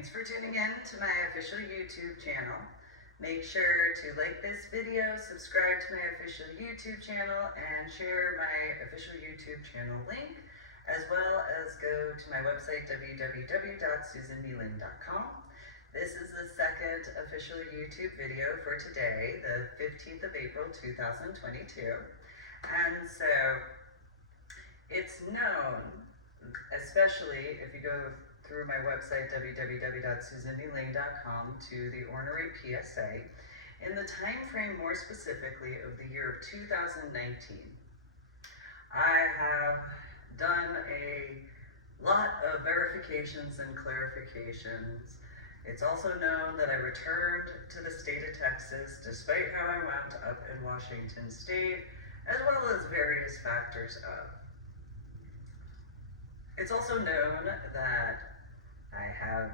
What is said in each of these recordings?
Thanks for tuning in to my official YouTube channel. Make sure to like this video, subscribe to my official YouTube channel, and share my official YouTube channel link, as well as go to my website, www.susanmeeling.com. This is the second official YouTube video for today, the 15th of April, 2022. And so, it's known, especially if you go through my website, www.susanmeeling.com, to the ornery PSA, in the time frame more specifically of the year of 2019. I have done a lot of verifications and clarifications. It's also known that I returned to the state of Texas despite how I went up in Washington state, as well as various factors of. It's also known that I have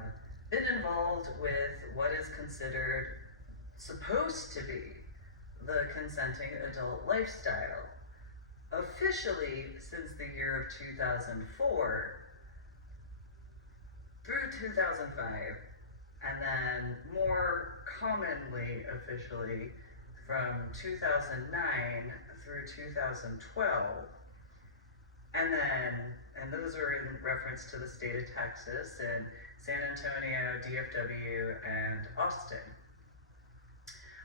been involved with what is considered supposed to be the consenting adult lifestyle, officially since the year of 2004 through 2005, and then more commonly officially from 2009 through 2012. And those are in reference to the state of Texas and San Antonio, DFW, and Austin.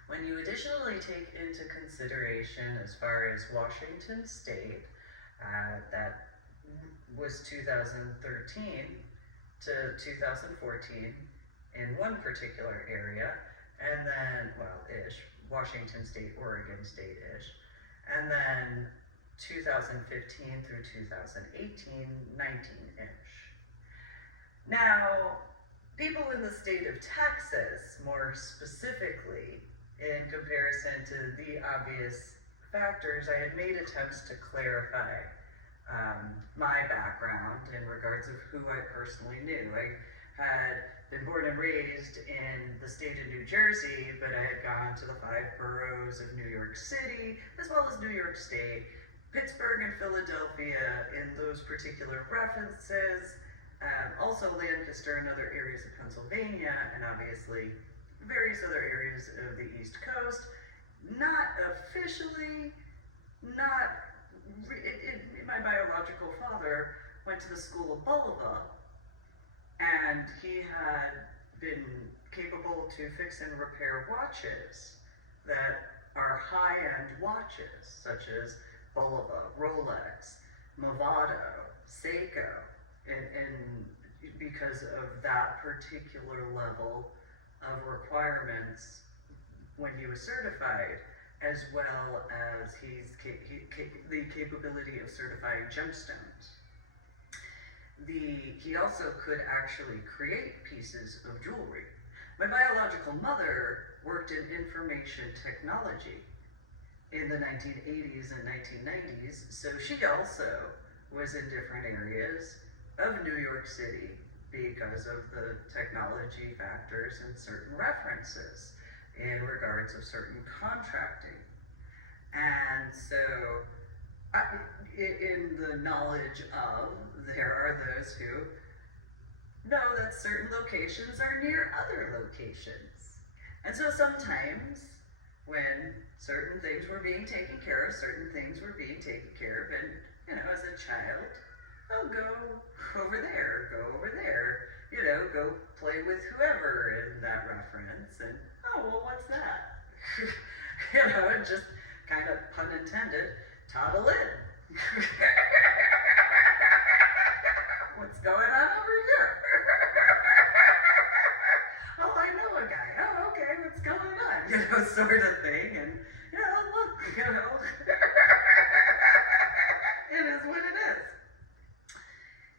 When you additionally take into consideration as far as Washington state, that was 2013 to 2014 in one particular area, and then, well, Washington state, Oregon state-ish, and then 2015 through 2018, 19-ish. Now, people in the state of Texas, more specifically, in comparison to the obvious factors, I had made attempts to clarify my background in regards of who I personally knew. I had been born and raised in the state of New Jersey, but I had gone to the 5 boroughs of New York City, as well as New York State, Pittsburgh and Philadelphia in those particular references, also Lancaster and other areas of Pennsylvania, and obviously various other areas of the East Coast. Not officially, my biological father went to the School of Bulova, and he had been capable to fix and repair watches that are high-end watches, such as Bulova, Rolex, Movado, Seiko, and because of that particular level of requirements when he was certified, as well as the capability of certifying gemstones. He also could actually create pieces of jewelry. My biological mother worked in information technology in the 1980s and 1990s, so she also was in different areas of New York City because of the technology factors and certain references in regards of certain contracting. And so, in the knowledge of, there are those who know that certain locations are near other locations. And so sometimes, when certain things were being taken care of, and, as a child, oh, go over there, go play with whoever in that reference, and, oh, well, what's that? And just kind of, pun intended, toddle in. What's going on over here? Oh, I know a guy. Oh, okay, what's going on? Sort of thing, and, look, it is what it is.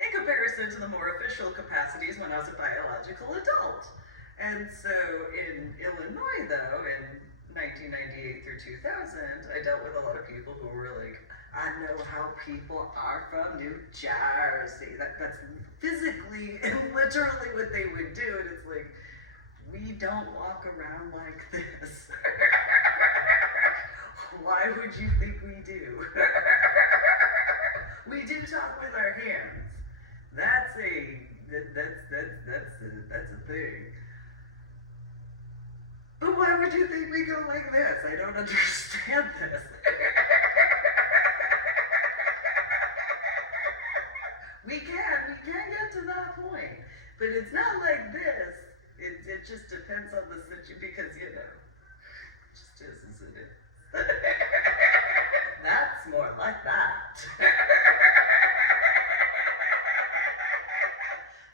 In comparison to the more official capacities when I was a biological adult. And so in Illinois, though, in 1998 through 2000, I dealt with a lot of people who were like, I know how people are from New Jersey. That's physically and literally what they would do. And it's like, we don't walk around like this. Why would you think we do? We do talk with our hands. That's a thing. do you think we go like this? I don't understand this. We can get to that point, but it's not like this. It just depends on the situation, because, it just is as it is. That's more like that.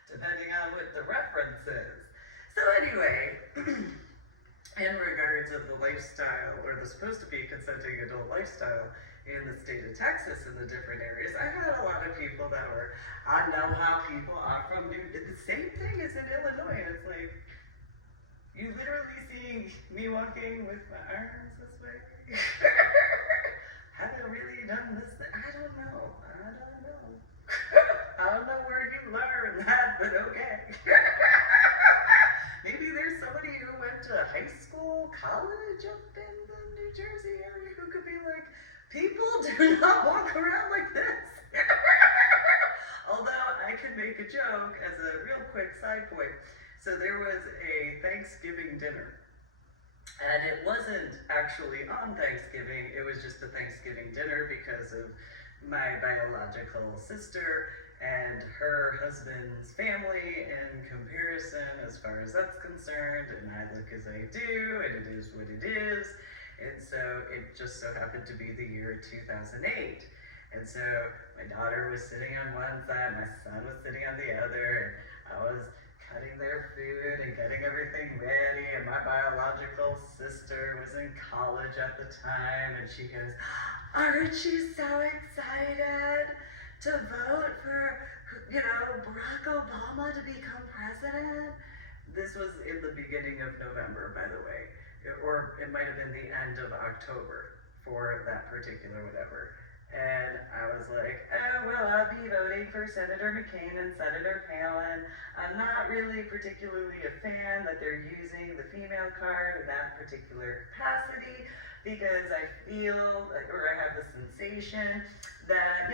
Depending on what the reference is. So anyway, in regards of the lifestyle, or the supposed to be consenting adult lifestyle in the state of Texas in the different areas, I had a lot of people that were, I know how people are from the same thing as in Illinois. It's like, you literally seeing me walking with my arms this way? Haven't really done this thing. I don't know. I don't know where you learned that, but okay. Maybe there's somebody who went to high school, college up in the New Jersey area who could be like, people do not walk around like this. Although I could make a joke as a real quick side point. So there was a Thanksgiving dinner. And it wasn't actually on Thanksgiving, it was just a Thanksgiving dinner because of my biological sister and her husband's family in comparison as far as that's concerned, and I look as I do, and it is what it is. And so it just so happened to be the year 2008. And so my daughter was sitting on one side, my son was sitting on the other, and I was cutting their food and getting everything ready, and my biological sister was in college at the time, and she goes, aren't you so excited to vote for, Barack Obama to become president? This was in the beginning of November, by the way, or it might have been the end of October for that particular whatever. And I was like, oh, well, I'll be voting for Senator McCain and Senator Palin. I'm not really particularly a fan that they're using the female card in that particular capacity, because I feel, or I have the sensation that,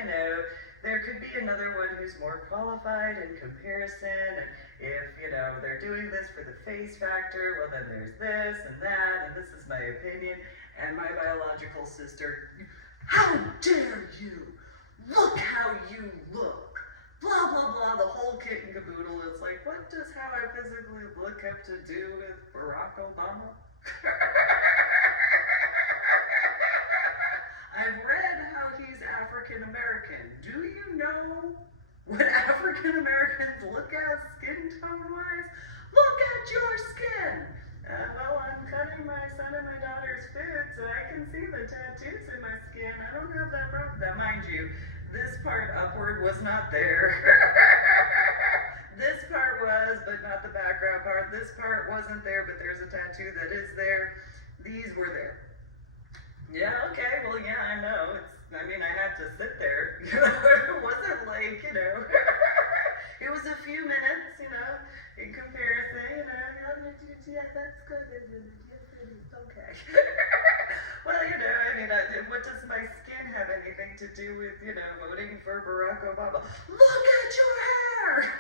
there could be another one who's more qualified in comparison. And if, they're doing this for the face factor, well, then there's this and that, and this is my opinion. And my biological sister, how dare you? Look how you look. Blah, blah, blah, the whole kit and caboodle. It's like, what does how I physically look have to do with Barack Obama? I've read how he's African American. Do you know what African Americans look as skin tone wise? Look at your skin. Well, I'm cutting my son and my daughter's food, so I can see the tattoos in my skin. I don't have that problem. Now, mind you, this part upward was not there. This part was, but not the background part. This part wasn't there, but there's a tattoo that is there. These were there. Yeah, okay, well, yeah, I know. I had to sit there. It wasn't like, it was a few minutes, in comparison, yeah, that's good, isn't it? Yes, it is, okay. Well, what does my skin have anything to do with, voting for Barack Obama? Look at your hair!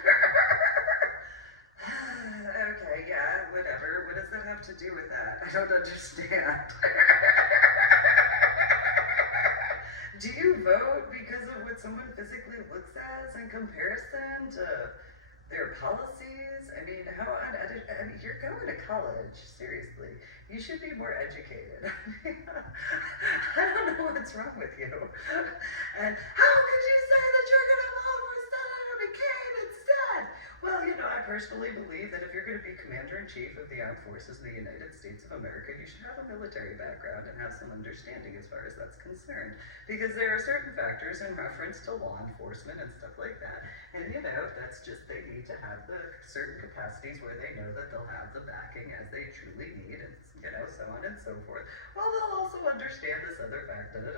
Okay, yeah, whatever. What does that have to do with that? I don't understand. Do you vote because of what someone physically looks as in comparison to their policies? You're going to college, seriously. You should be more educated. I don't know what's wrong with you. And how could you say that you're going to vote for Senator McCain instead? Well, I personally believe that if you're going to be Commander-in-Chief of the Armed Forces of the United States of America, you should have a military background and have some understanding as far as that's concerned. Because there are certain factors in reference to law enforcement and stuff like that. And, that's just, they need to have the certain capacities where they know that they'll have the backing as they truly need, and, so on and so forth. Well, they'll also understand this other fact, I can't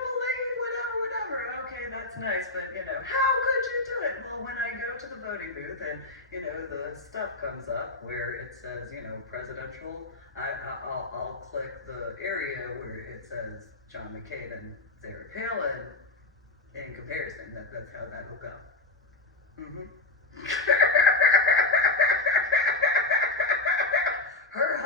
believe whatever. Okay, that's nice, but, how could you do it? Well, when I go to the voting booth and, the stuff comes up where it says, presidential, I'll click the area where it says John McCain and Sarah Palin in comparison. That's how that'll go. Mm-hmm. Her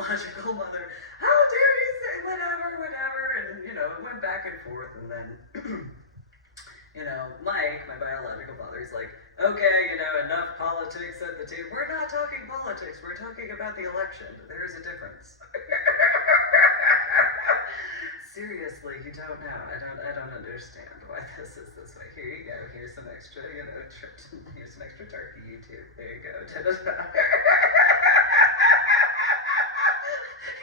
biological mother, how dare you say whatever, and, you know, it went back and forth, and then, you know, Mike, my biological father, is like, okay, you know, enough politics at the table. We're not talking politics, we're talking about the election. There is a difference. Seriously, you don't know. I don't understand why this is this way. Here you go. Here's some extra, you know, here's some extra turkey, YouTube. There you go.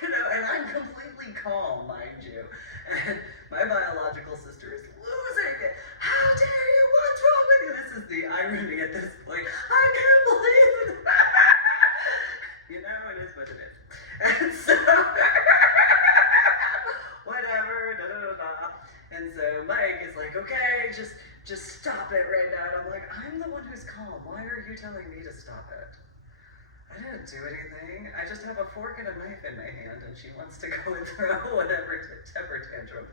You know, and I'm completely calm, mind you. And my biological sister is losing it. How dare you? What's wrong with you? This is the irony at this point. I can't believe it. You know, it is what it is. And so, whatever, And so Mike is like, okay, just stop it right now. And I'm like, I'm the one who's calm. Why are you telling me to stop it? I didn't do anything. I just have a fork and a knife in my hand, and she wants to go and throw whatever temper tantrum.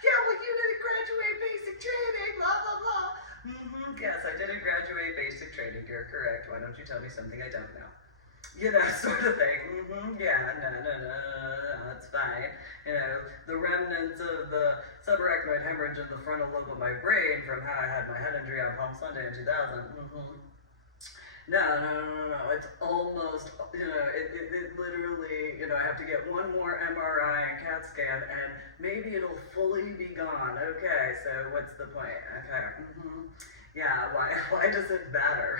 Yeah, well, you didn't graduate basic training, blah, blah, blah. Yes, I didn't graduate basic training. You're correct. Why don't you tell me something I don't know? You know, sort of thing. Yeah, no, that's fine. You know, the remnants of the subarachnoid hemorrhage in the frontal lobe of my brain from how I had my head injury on Palm Sunday in 2000. No. It's almost, you know, it literally, you know, I have to get one more MRI and CAT scan, and maybe it'll fully be gone. Okay, so what's the point? Okay. Yeah, why does it matter?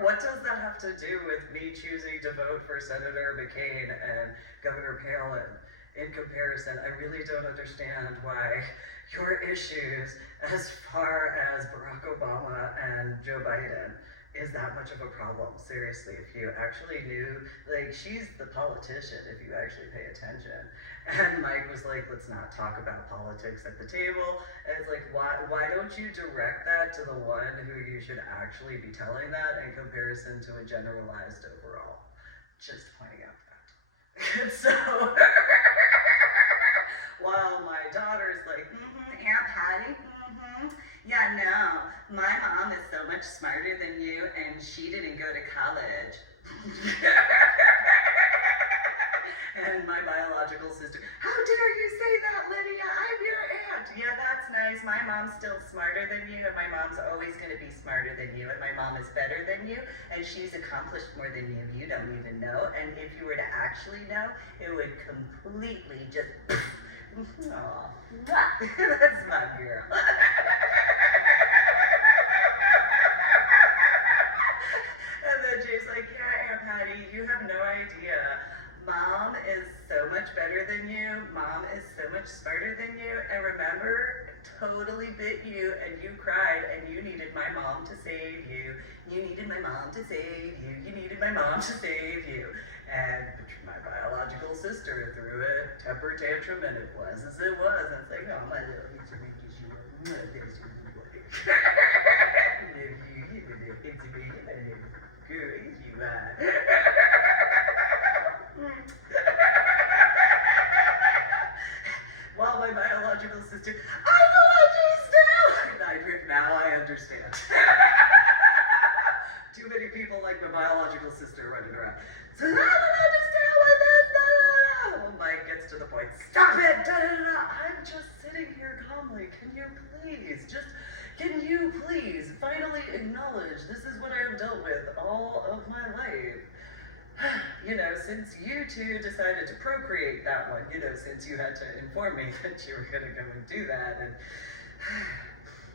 What does that have to do with me choosing to vote for Senator McCain and Governor Palin? In comparison, I really don't understand why your issues as far as Barack Obama and Joe Biden is that much of a problem. Seriously, if you actually knew, like, she's the politician if you actually pay attention. And Mike was like, let's not talk about politics at the table. And it's like, why don't you direct that to the one who you should actually be telling that in comparison to a generalized overall? Just pointing out that. And so, while my daughter's like, Aunt Patty, yeah, no, my mom is so much smarter than you, and she didn't go to college. And my biological sister, how dare you say that, Lydia? I'm your aunt. Yeah, that's nice. My mom's still smarter than you, and my mom's always going to be smarter than you, and my mom is better than you, and she's accomplished more than you. You don't even know, and if you were to actually know, it would completely just, aw, that's my girl. And then Jay's like, yeah, Aunt Patty, you have no idea. Mom is so much better than you. Mom is so much smarter than you. And remember, totally bit you, and you cried, and you needed my mom to save you. You needed my mom to save you. You needed my mom to save you. And my biological sister threw a temper tantrum, and it was as it was. And it's like, oh, my little hitsy winky, she was my best little boy. While my biological sister, I don't understand! Now I understand. Too many people like my biological sister running around. So I don't understand why this, Well, Mike gets to the point. Stop it! I'm just sitting here calmly. Can you please finally acknowledge this is what I have dealt with all of my life? You know, since you two decided to procreate that one, you know, since you had to inform me that you were going to go and do that, and,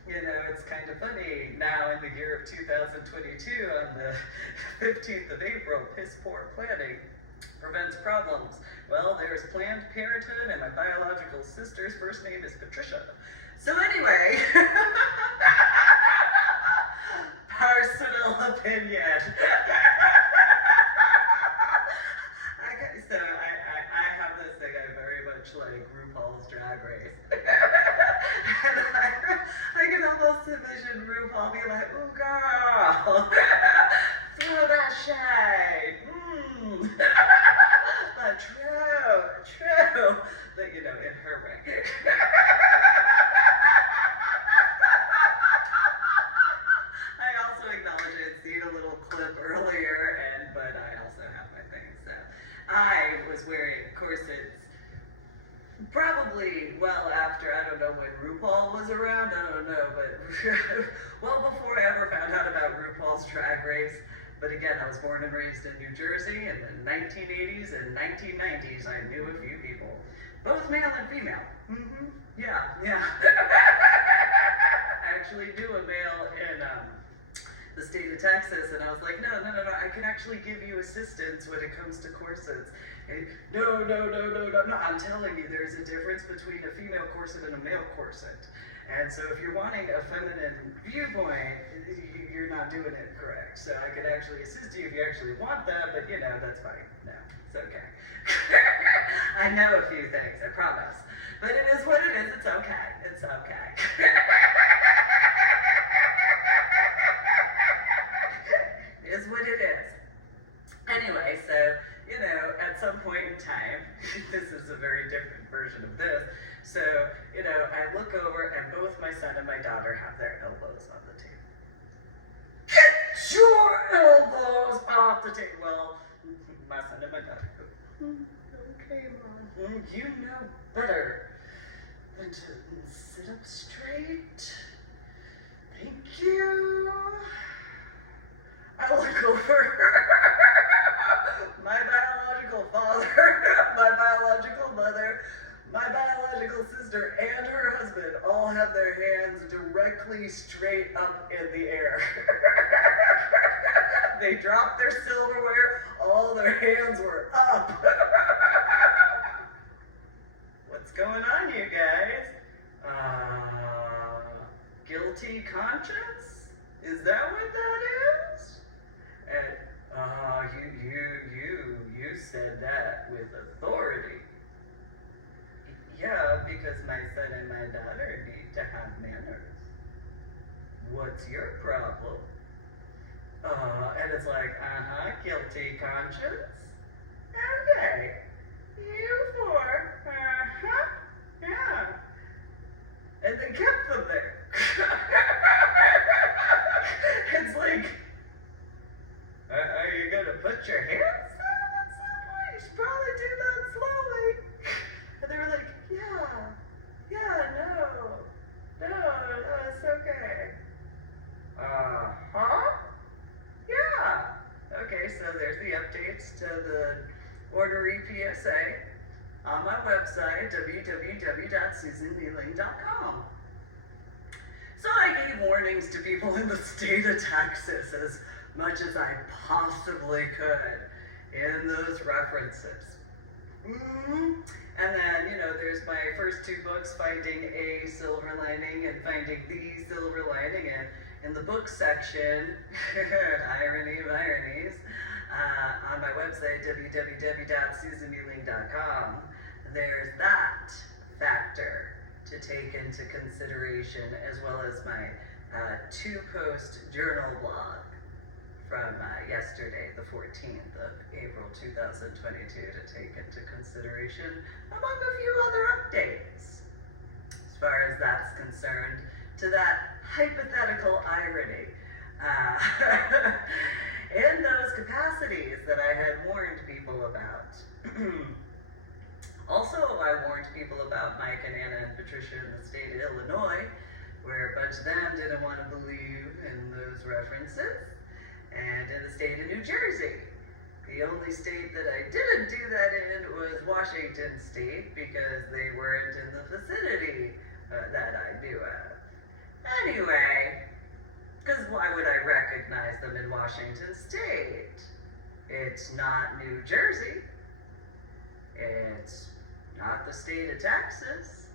you know, it's kind of funny, now in the year of 2022, on the 15th of April, piss poor planning prevents problems. Well, there's Planned Parenthood, and my biological sister's first name is Patricia. So anyway, personal opinion. So I have this thing I very much like RuPaul's Drag Race. And I can almost envision RuPaul be like, ooh girl, throw that shade. True. But you know, in her way. I also acknowledge it, seeing a little clip earlier, but I also have my things. So I was wearing corsets probably well after, I don't know when RuPaul was around, I don't know, but well before I ever found out about RuPaul's Drag Race. But again, I was born and raised in New Jersey in the 1980s and 1990s. I knew a few people, both male and female. Yeah. I actually knew a male in the state of Texas, and I was like, no, I can actually give you assistance when it comes to corsets. And no, I'm telling you, there's a difference between a female corset and a male corset. And so if you're wanting a feminine viewpoint, you're not doing it correct. So I could actually assist you if you actually want that, but that's fine. No, it's okay. I know a few things, I promise. But it is what it is, it's okay. It's okay. It is what it is. Anyway, so, at some point in time, this is a very different version of this. So, I look over and both my son and my daughter have their elbows on the table. Get your elbows off the table. Well, my son and my daughter go, okay, Mom. You know better than to sit up straight. Thank you. I look over. My biological father, my biological mother, my biological sister, and her husband all have their hands directly straight up in the air. They dropped their silverware, all their hands were up. What's going on, you guys? Guilty conscience? Is that what that is? And, you said that with authority. Yeah, because my son and my daughter need to have manners. What's your problem? And it's like, guilty conscience. Okay. You four. Yeah. And they kept them there. It's like, are you gonna put your hands down at some point? You should probably do that slowly. And they were like, no, it's okay. Yeah. Okay, so there's the updates to the order PSA on my website, www.susanneeling.com. So I gave warnings to people in the state of Texas as much as I possibly could in those references. And then, there's my first two books, Finding a Silver Lining and Finding the Silver Lining. And in the book section, irony of ironies, on my website, www.susanneeling.com, there's that factor to take into consideration, as well as my two-post journal blog from yesterday, the 14th of April 2022, to take into consideration, among a few other updates, as far as that's concerned, to that hypothetical irony. In those capacities that I had warned people about. Also, I warned people about Mike and Anna and Patricia in the state of Illinois, where a bunch of them didn't want to believe in those references. And in the state of New Jersey. The only state that I didn't do that in was Washington State, because they weren't in the vicinity that I knew of. Anyway, because why would I recognize them in Washington State? It's not New Jersey. It's not the state of Texas.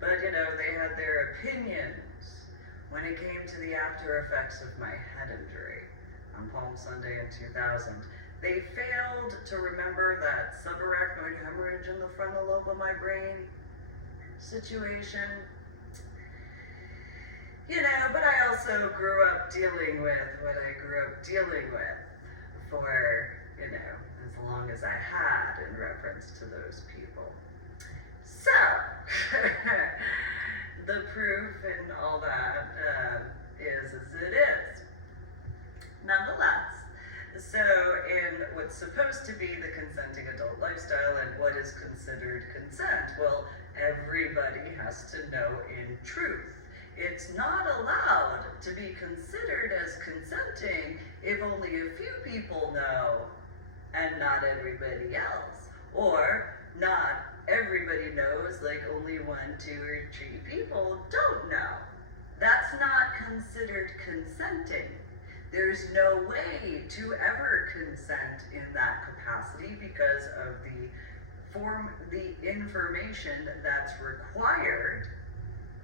But, they had their opinions when it came to the after effects of my head injury on Palm Sunday in 2000. They failed to remember that subarachnoid hemorrhage in the frontal lobe of my brain situation. But I also grew up dealing with what I grew up dealing with for, as long as I had in reference to those people. So, the proof and all that is as it is. supposed to be the consenting adult lifestyle, and what is considered consent? Well, everybody has to know in truth. It's not allowed to be considered as consenting if only a few people know and not everybody else. Or not everybody knows, like only 1, 2, or 3 people don't know. That's not considered consenting. There's no way to ever consent in that capacity because of the information that's required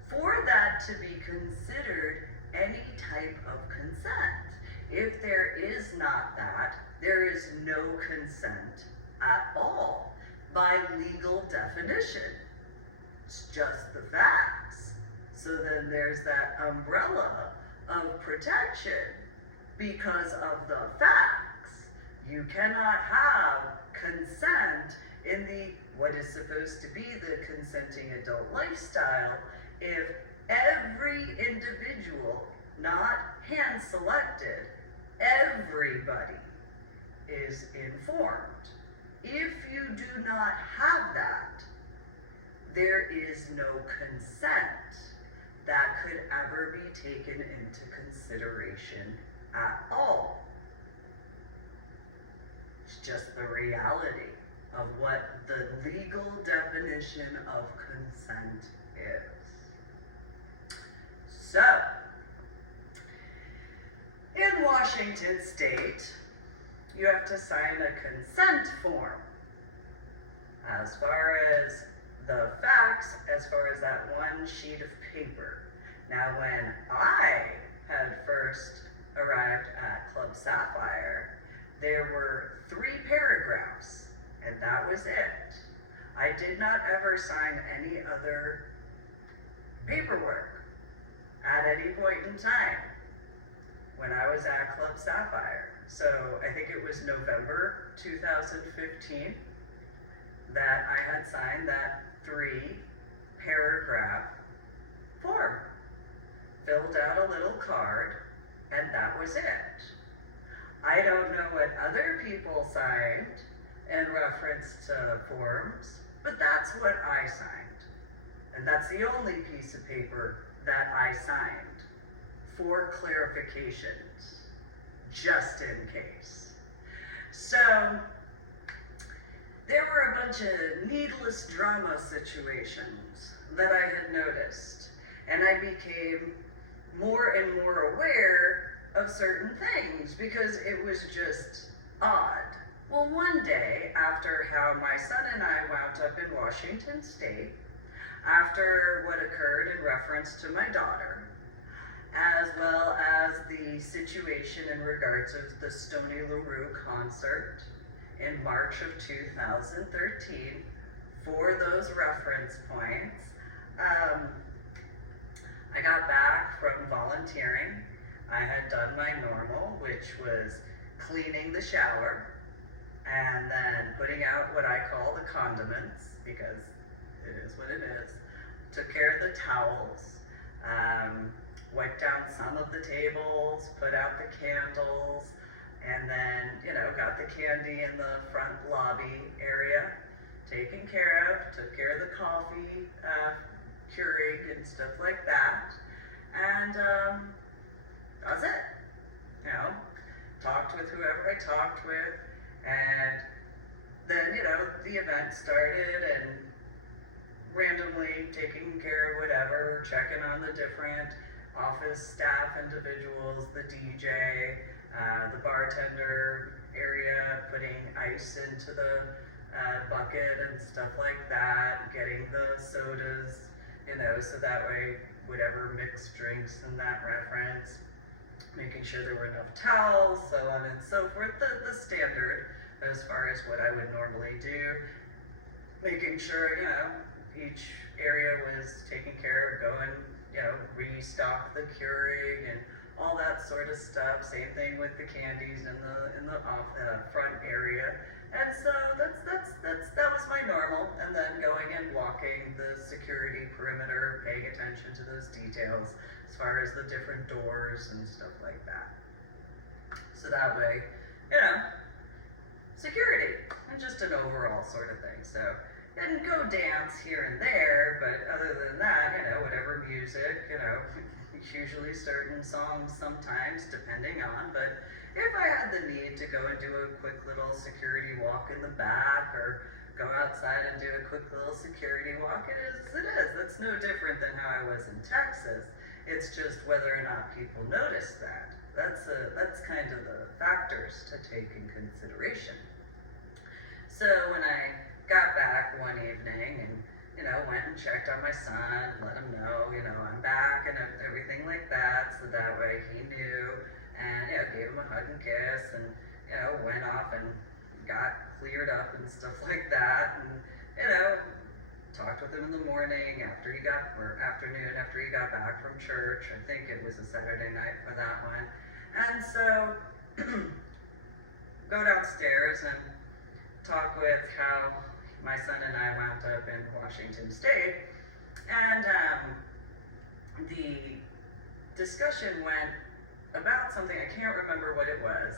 for that to be considered any type of consent. If there is not that, there is no consent at all by legal definition. It's just the facts. So then there's that umbrella of protection because of the facts. You cannot have consent in what is supposed to be the consenting adult lifestyle if every individual, not hand-selected, everybody is informed. If you do not have that, there is no consent that could ever be taken into consideration at all. It's just the reality of what the legal definition of consent is. So, in Washington State, you have to sign a consent form. As far as the facts, as far as that one sheet of paper. Now, when I had first arrived at Club Sapphire, there were 3 paragraphs, and that was it. I did not ever sign any other paperwork at any point in time when I was at Club Sapphire. So I think it was November 2015 that I had signed that 3-paragraph form, filled out a little card, and that was it. I don't know what other people signed in reference to forms, but that's what I signed. And that's the only piece of paper that I signed for clarifications, just in case. So, there were a bunch of needless drama situations that I had noticed, and I became more and more aware of certain things because it was just odd. Well, one day, after how my son and I wound up in Washington State, after what occurred in reference to my daughter, as well as the situation in regards of the Stoney LaRue concert in March of 2013, for those reference points, I got back from volunteering. I had done my normal, which was cleaning the shower, and then putting out what I call the condiments, because it is what it is. Took care of the towels, wiped down some of the tables, put out the candles, and then, got the candy in the front lobby area taken care of, took care of the coffee, Keurig and stuff like that, and that was it. Talked with whoever I talked with, and then, the event started, and randomly taking care of whatever, checking on the different office staff individuals, the DJ, the bartender area, putting ice into the bucket and stuff like that, getting the sodas, so that way whatever mixed drinks in that reference, making sure there were enough towels, so on and so forth, the standard as far as what I would normally do, making sure, each area was taken care of, going, restock the Keurig and all that sort of stuff. Same thing with the candies in the front area. And so that was my normal. And then going and walking the security perimeter, paying attention to those details as far as the different doors and stuff like that. So that way, security, and just an overall sort of thing. So, and go dance here and there, but other than that, whatever music, usually certain songs sometimes, depending on, but if I had the need to go and do a quick little security walk in the back, or go outside and do a quick little security walk, it is. That's no different than how I was in Texas. It's just whether or not people notice that. That's kind of the factors to take in consideration. So when I got back one evening and, went and checked on my son, let him know, I'm back and everything like that, so that way he knew, and, gave him a hug and kiss, and, went off and got cleared up and stuff like that, and, talked with him in the morning afternoon after he got back from church. I think it was a Saturday night for that one. And so, go downstairs and talk with how my son and I wound up in Washington State. And the discussion went about something, I can't remember what it was.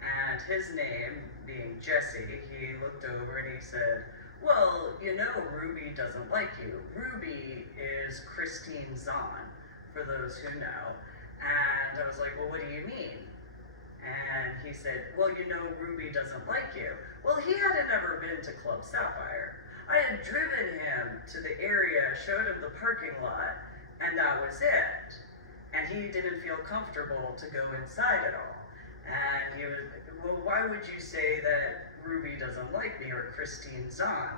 And his name being Jesse, he looked over and he said, well, Ruby doesn't like you. Ruby is Christine Zahn, for those who know. And I was like, well, what do you mean? And he said, well, Ruby doesn't like you. Well, he hadn't ever been to Club Sapphire. I had driven him to the area, showed him the parking lot, and that was it. And he didn't feel comfortable to go inside at all. And he was, well, why would you say that Ruby doesn't like me, or Christine Zahn?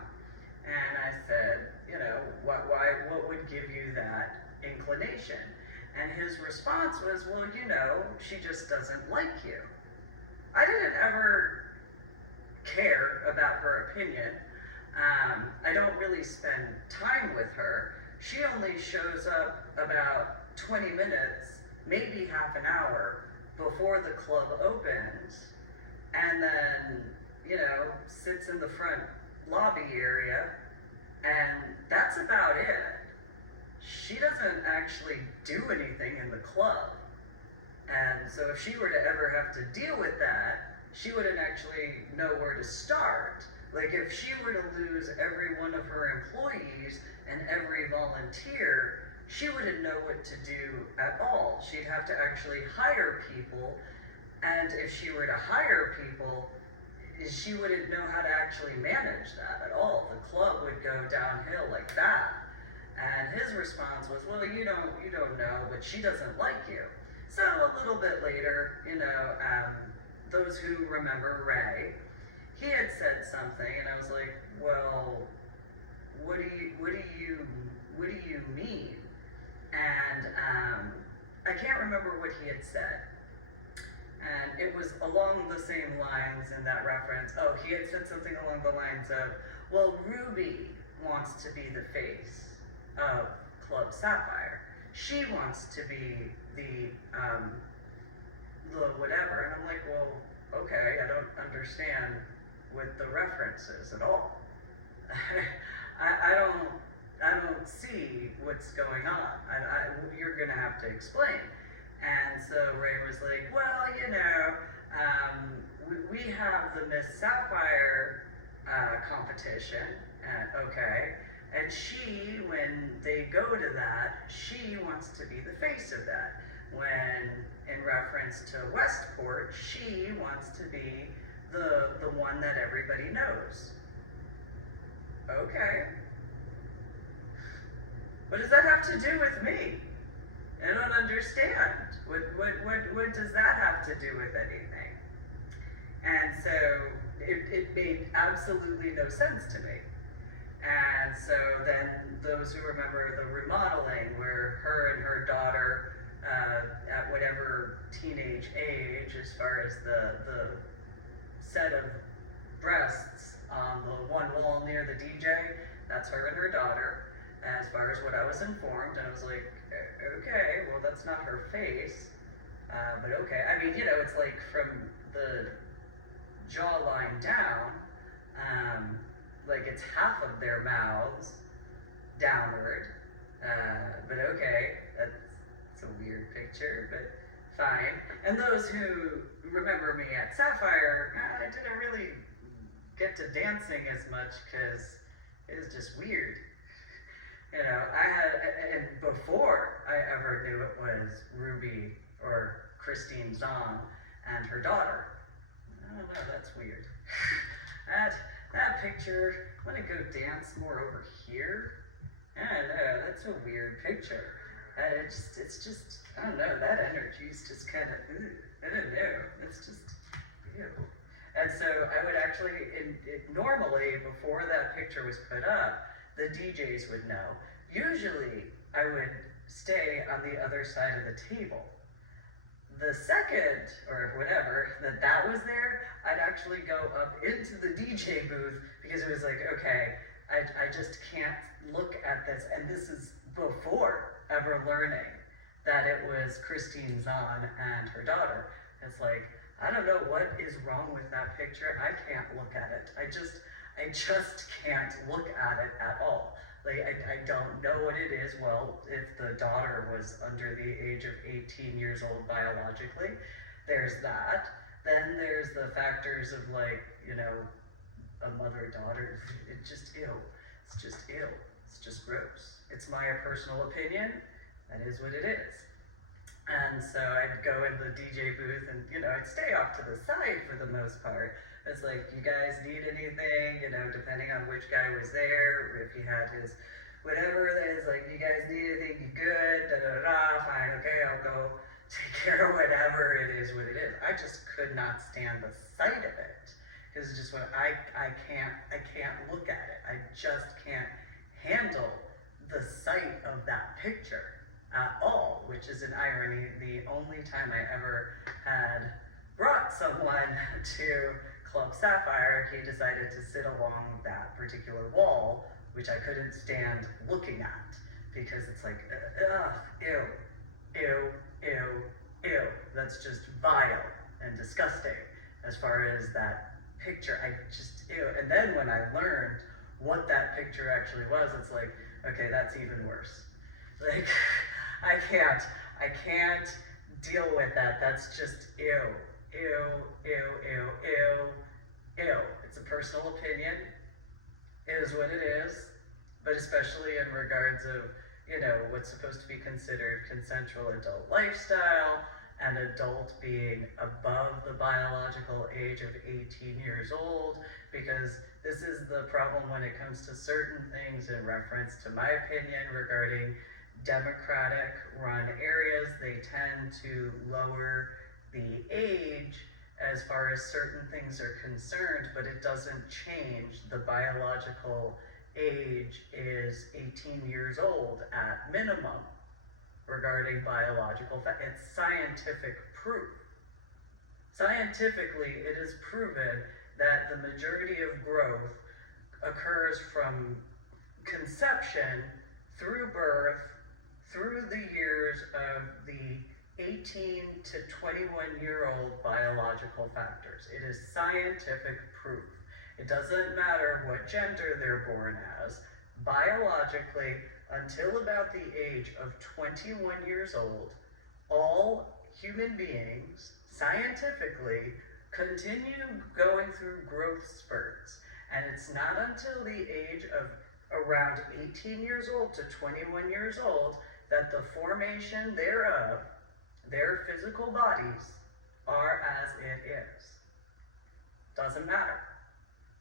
And I said, what would give you that inclination? And his response was, well, she just doesn't like you. I didn't ever care about her opinion. I don't really spend time with her. She only shows up about 20 minutes, maybe half an hour before the club opens, and then, sits in the front lobby area, and that's about it. She doesn't actually do anything in the club. And so if she were to ever have to deal with that, she wouldn't actually know where to start. Like, if she were to lose every one of her employees and every volunteer, she wouldn't know what to do at all. She'd have to actually hire people, and if she were to hire people, she wouldn't know how to actually manage that at all. The club would go downhill like that. And his response was, well, you don't know, but she doesn't like you. So a little bit later, those who remember Ray, he had said something, and I was like, well, what do you mean? And I can't remember what he had said. And it was along the same lines in that reference. Oh, he had said something along the lines of, well, Ruby wants to be the face of Club Sapphire. She wants to be the whatever. And I'm like, well, okay, I don't understand what the reference is at all. I don't see what's going on. You're gonna have to explain. And so Ray was like, well, we have the Miss Sapphire competition, okay, and she, when they go to that, she wants to be the face of that. When, in reference to Westport, she wants to be the one that everybody knows. Okay. What does that have to do with me? I don't understand. What does that have to do with anything? And so it made absolutely no sense to me. And so then those who remember the remodeling, where her and her daughter, at whatever teenage age, as far as the set of breasts on the one wall near the DJ, that's her and her daughter, as far as what I was informed. And I was like, okay, well, that's not her face, but okay. I mean, it's like from the jawline down, like it's half of their mouths downward, but okay, that's a weird picture, but fine. And those who remember me at Sapphire, I didn't really get to dancing as much because it was just weird. And before I ever knew it was Ruby or Christine Zahn and her daughter. I don't know, that's weird. That picture, I want to go dance more over here. I don't know, that's a weird picture. It's just, I don't know, that energy is just kind of, I don't know, it's just, ew. And so I would actually, normally before that picture was put up, the DJs would know. Usually I would stay on the other side of the table. The second, or whatever, that was there, I'd actually go up into the DJ booth because it was like, okay, I just can't look at this. And this is before ever learning that it was Christine Zahn and her daughter. It's like, I don't know what is wrong with that picture. I can't look at it. I just can't look at it at all. Like, I don't know what it is. Well, if the daughter was under the age of 18 years old biologically, there's that. Then there's the factors of, like, a mother-daughter. It's just ill. It's just ill. It's just gross. It's my personal opinion. That is what it is. And so I'd go in the DJ booth and, I'd stay off to the side for the most part. It's like, you guys need anything, depending on which guy was there, if he had his whatever, it's like, you guys need anything, you good, fine, okay, I'll go take care of whatever it is what it is. I just could not stand the sight of it. Because it's just what I can't look at it. I just can't handle the sight of that picture at all, which is an irony. The only time I ever had brought someone to Club Sapphire, he decided to sit along that particular wall, which I couldn't stand looking at, because it's like, ew, ew, ew, ew. That's just vile and disgusting as far as that picture. Ew. And then when I learned what that picture actually was, it's like, okay, that's even worse. Like, I can't deal with that. That's just ew, ew, ew, ew, ew, ew. It's a personal opinion. It is what it is, but especially in regards of, what's supposed to be considered consensual adult lifestyle, and adult being above the biological age of 18 years old, because this is the problem when it comes to certain things in reference to my opinion regarding Democratic run areas. They tend to lower the age as far as certain things are concerned, but it doesn't change. The biological age is 18 years old at minimum regarding biological fact. It's scientific proof. Scientifically, it is proven that the majority of growth occurs from conception through birth, through the years of the 18 to 21-year-old biological factors. It is scientific proof. It doesn't matter what gender they're born as. Biologically, until about the age of 21 years old, all human beings, scientifically, continue going through growth spurts. And it's not until the age of around 18 years old to 21 years old that the formation thereof, their physical bodies, are as it is. Doesn't matter.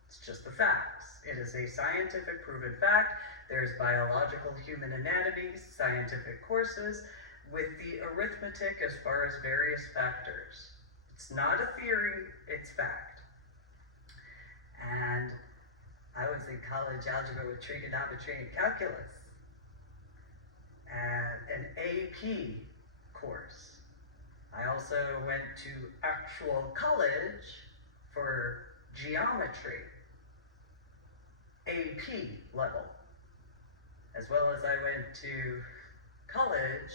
It's just the facts. It is a scientific proven fact. There's biological human anatomy, scientific courses, with the arithmetic as far as various factors. It's not a theory, it's fact. And I was in college algebra with trigonometry and calculus, and an AP course. I also went to actual college for geometry, AP level, as well as I went to college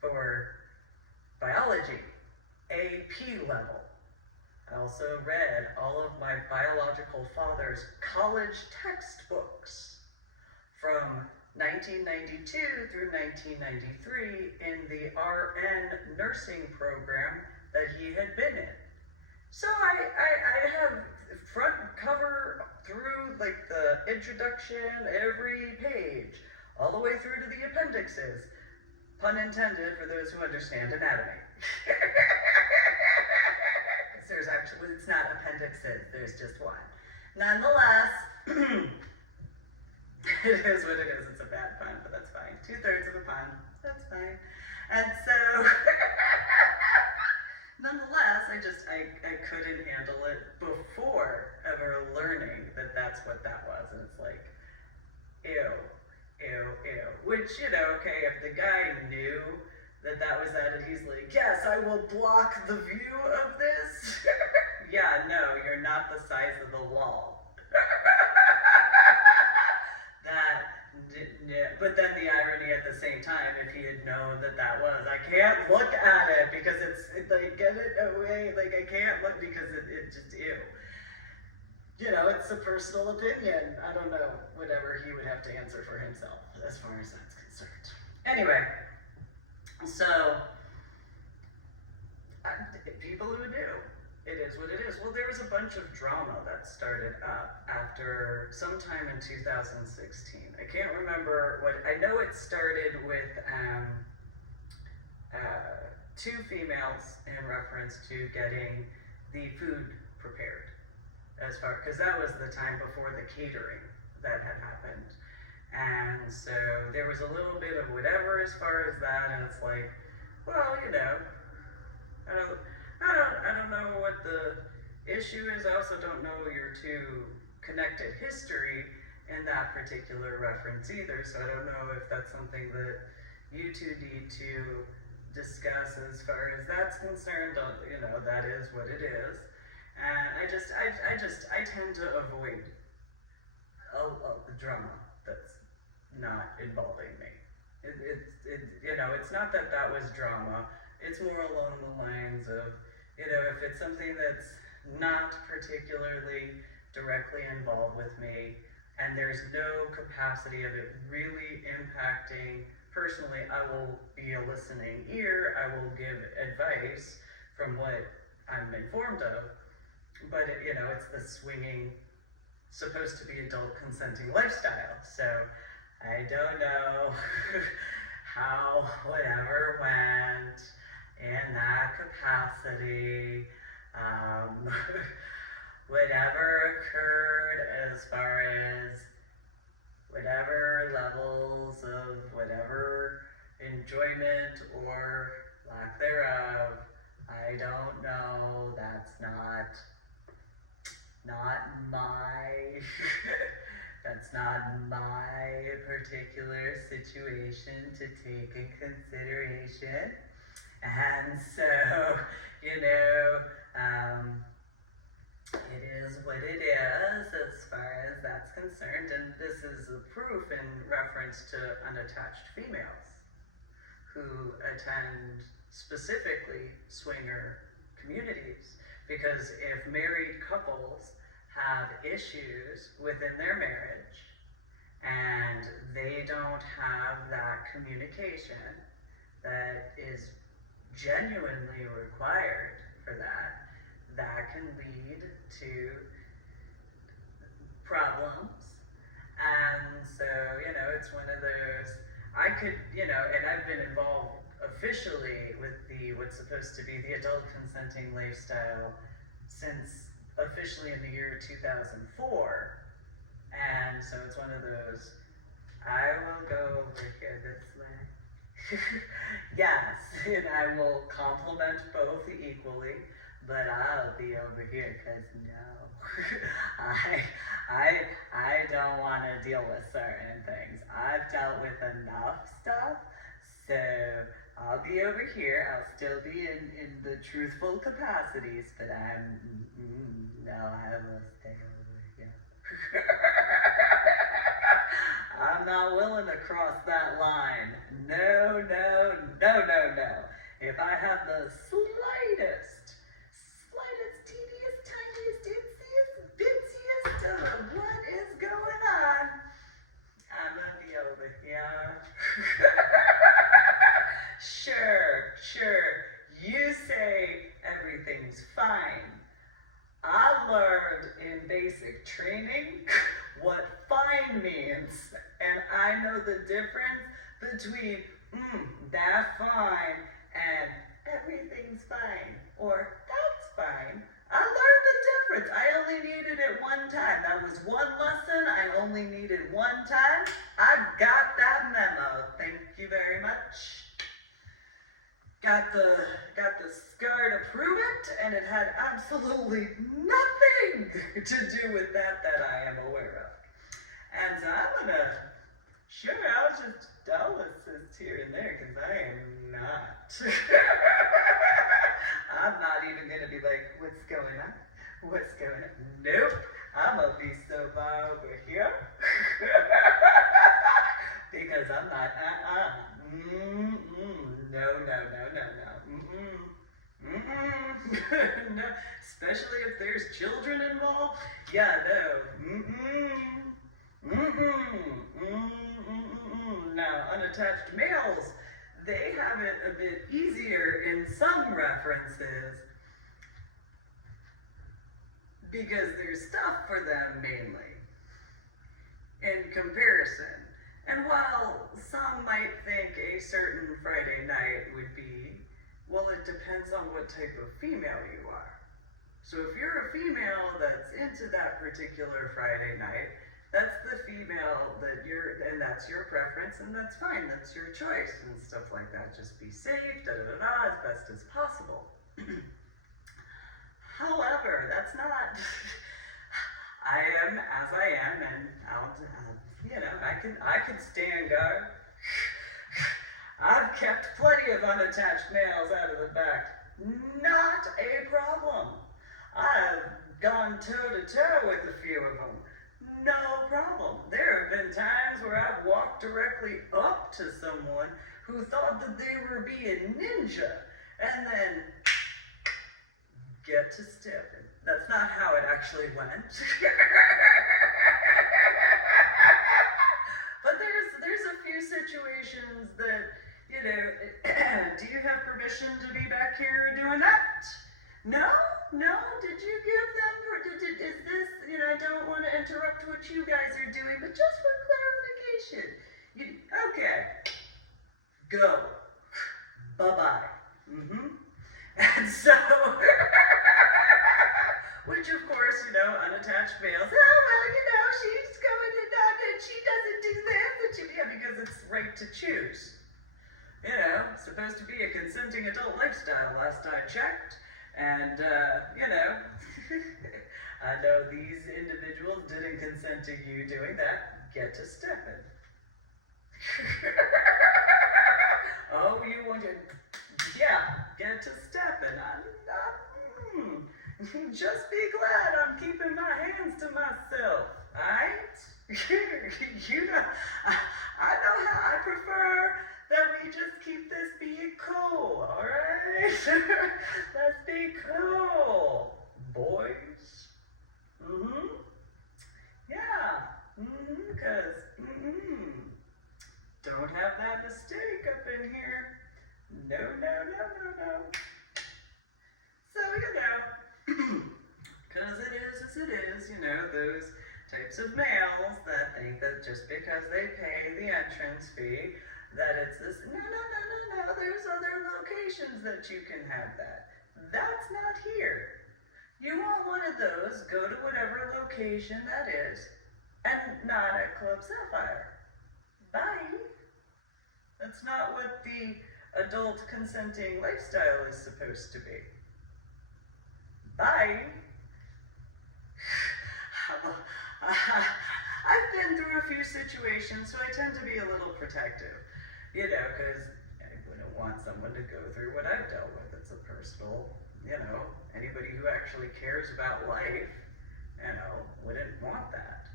for biology, AP level. I also read all of my biological father's college textbooks from 1992 through 1993 in the RN nursing program that he had been in. So I have front cover like the introduction, every page, all the way through to the appendixes. Pun intended for those who understand anatomy. There's actually, it's not appendixes, there's just one. Nonetheless, it is what it is. It's a bad pun, but that's fine. 2/3 of a pun, that's fine. And so, nonetheless, I couldn't handle it before ever learning that that's what that was. And it's like, ew, ew, ew. Which, you know, okay, if the guy knew that that was that, and he's like, yes, I will block the view of this. Yeah, no, you're not the size of the wall. But then the irony at the same time, if he had known that that was, I can't look at it because it's like, get it away, like I can't look because it just, ew. You know, it's a personal opinion. I don't know, whatever he would have to answer for himself as far as that's concerned. Anyway, so, people who knew. It is what it is. Well, there was a bunch of drama that started up after sometime in 2016. I can't remember what, I know it started with two females in reference to getting the food prepared. As far, because that was the time before the catering that had happened. And so there was a little bit of whatever as far as that, and it's like, well, you know, I don't know what the issue is. I also don't know your two connected history in that particular reference either. So I don't know if that's something that you two need to discuss as far as that's concerned. You know, that is what it is. And I tend to avoid the drama that's not involving me. You know, it's not that that was drama. It's more along the lines of, you know, if it's something that's not particularly directly involved with me, and there's no capacity of it really impacting personally, I will be a listening ear. I will give advice from what I'm informed of. But, you know, it's the swinging, supposed to be adult consenting lifestyle. So I don't know how whatever went in that capacity, whatever occurred as far as whatever levels of whatever enjoyment or lack thereof, I don't know. That's not my that's not my particular situation to take in consideration. And so, you know, it is what it is as far as that's concerned. And this is a proof in reference to unattached females who attend specifically swinger communities. Because if married couples have issues within their marriage and they don't have that communication that is genuinely required for that, that can lead to problems. And so, you know, it's one of those, I could, you know, and I've been involved officially with the, what's supposed to be the adult consenting lifestyle since officially in the year 2004. And so it's one of those, I will go over here this way. Yes, and I will compliment both equally, but I'll be over here because no, I don't want to deal with certain things. I've dealt with enough stuff, so I'll be over here. I'll still be in the truthful capacities, but no, I will stay over here. I'm not willing to cross that line. No. If I have the slightest, teeniest, tiniest, insiest, bitsiest of what is going on, I'm gonna be over here. Sure, you say everything's fine. I learned in basic training I know the difference between, that's fine, and everything's fine, or that's fine. I learned the difference. I only needed it one time. That was one lesson I only needed one time. I got that memo. Thank you very much. Got the scar to prove it, and it had absolutely nothing to do with that I am aware of. And so I'm gonna, sure, I'll just dull assist here and there, because I am not. I'm not even gonna be like, what's going on? What's going on? Nope, I'm gonna be so far over here. Because I'm not, no. No, especially if there's children involved. Yeah, no. Now, unattached males, they have it a bit easier in some references because there's stuff for them mainly in comparison. And while some might think a certain Friday night would be, well, it depends on what type of female you are. So if you're a female that's into that particular Friday night, that's the female that and that's your preference, and that's fine, that's your choice, and stuff like that. Just be safe, as best as possible. However, that's not, I am as I am, and I can stand guard. I've kept plenty of unattached males out of the back. Not a problem. I've gone toe-to-toe with a few of them. No problem. There have been times where I've walked directly up to someone who thought that they were being ninja, and then get to stepping. That's not how it actually went. But there's a few situations that, do you have permission to be back here doing that? No? Did you give them, is this, I don't want to interrupt what you guys are doing, but just for clarification. Okay. Go. Bye-bye. And so, which of course, unattached males, she's going to not, and she doesn't do this, and because it's right to choose. Supposed to be a consenting adult lifestyle last I checked. And, I know these individuals didn't consent to you doing that. Get to stepping. Oh, you want to, get to stepping. Just be glad I'm keeping my hands to myself, alright? I know how I prefer that we just keep this being cool, alright? Let's be cool, boys. Because, don't have that mistake up in here. No. So, because it is as it is, those types of males that think that just because they pay the entrance fee, that it's this, no, there's other locations that you can have that. That's not here. You want one of those, go to whatever location that is, and not at Club Sapphire. Bye. That's not what the adult consenting lifestyle is supposed to be. Bye. I've been through a few situations, so I tend to be a little protective, because I wouldn't want someone to go through what I've dealt with. It's a personal, anybody who actually cares about life, wouldn't want that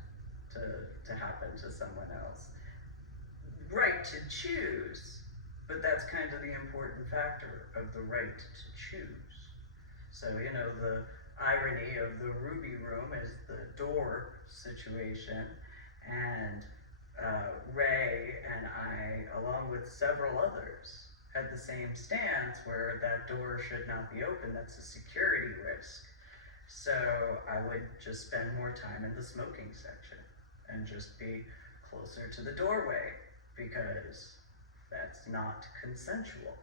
to happen to someone else. Right to choose, but that's kind of the important factor of the right to choose. So, the irony of the Ruby Room is the door situation, and Ray and I, along with several others, had the same stance where that door should not be open. That's a security risk. So I would just spend more time in the smoking section and just be closer to the doorway because that's not consensual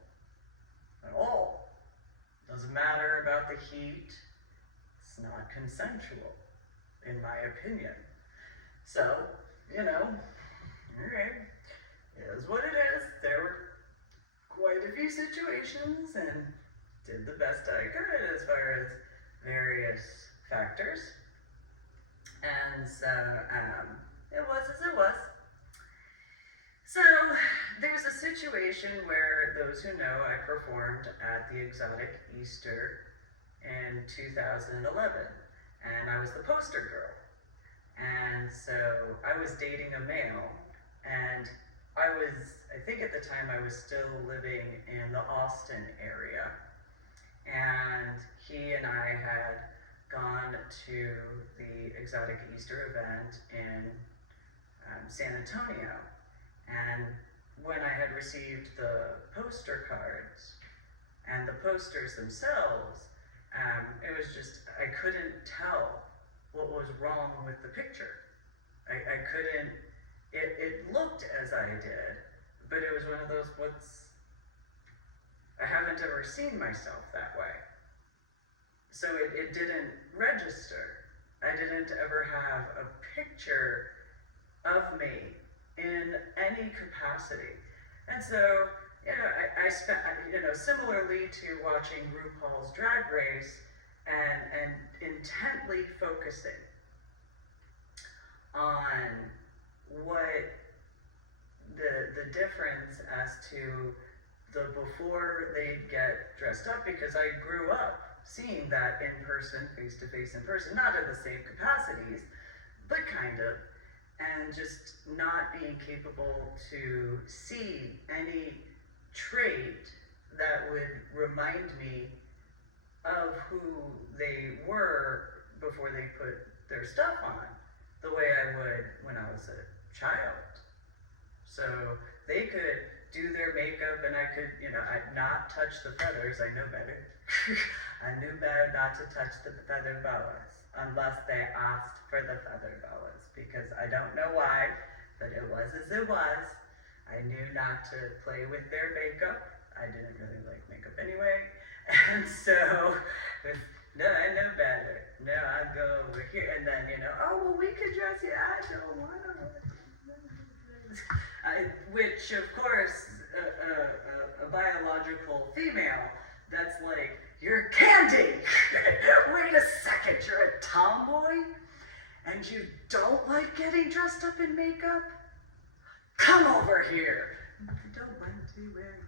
at all. Doesn't matter about the heat. It's not consensual, in my opinion. So, you know, alright, it is what it is. There were quite a few situations and did the best I could as far as various factors. And so, it was as it was. So, there's a situation where those who know I performed at the Exotic Easter in 2011, and I was the poster girl. And so I was dating a male, and I think at the time I was still living in the Austin area, and he and I had gone to the Exotic Easter event in San Antonio. And when I had received the poster cards and the posters themselves, it was just, I couldn't tell what was wrong with the picture. I couldn't, it looked as I did, but it was one of those, I haven't ever seen myself that way. So it didn't register. I didn't ever have a picture of me in any capacity. And so, you know, I spent, you know, similarly to watching RuPaul's Drag Race and intently focusing on what the difference as to the before they get dressed up, because I grew up seeing that in person, face to face in person, not in the same capacities, but kind of, and just not being capable to see any trait that would remind me of who they were before they put their stuff on, the way I would when I was a child. So they could do their makeup and I could, you know, I'd not touch the feathers, I know better. I knew better not to touch the feather boas unless they asked for the feather boas, because I don't know why, but it was as it was. I knew not to play with their makeup. I didn't really like makeup anyway. And so, no, I know better. No, I'd go over here and then, you know, oh, well, we could dress you. I don't want to. Which, of course, a biological female, that's like, you're candy. Wait a second, you're a tomboy? And you don't like getting dressed up in makeup? Come over here. I don't want to wear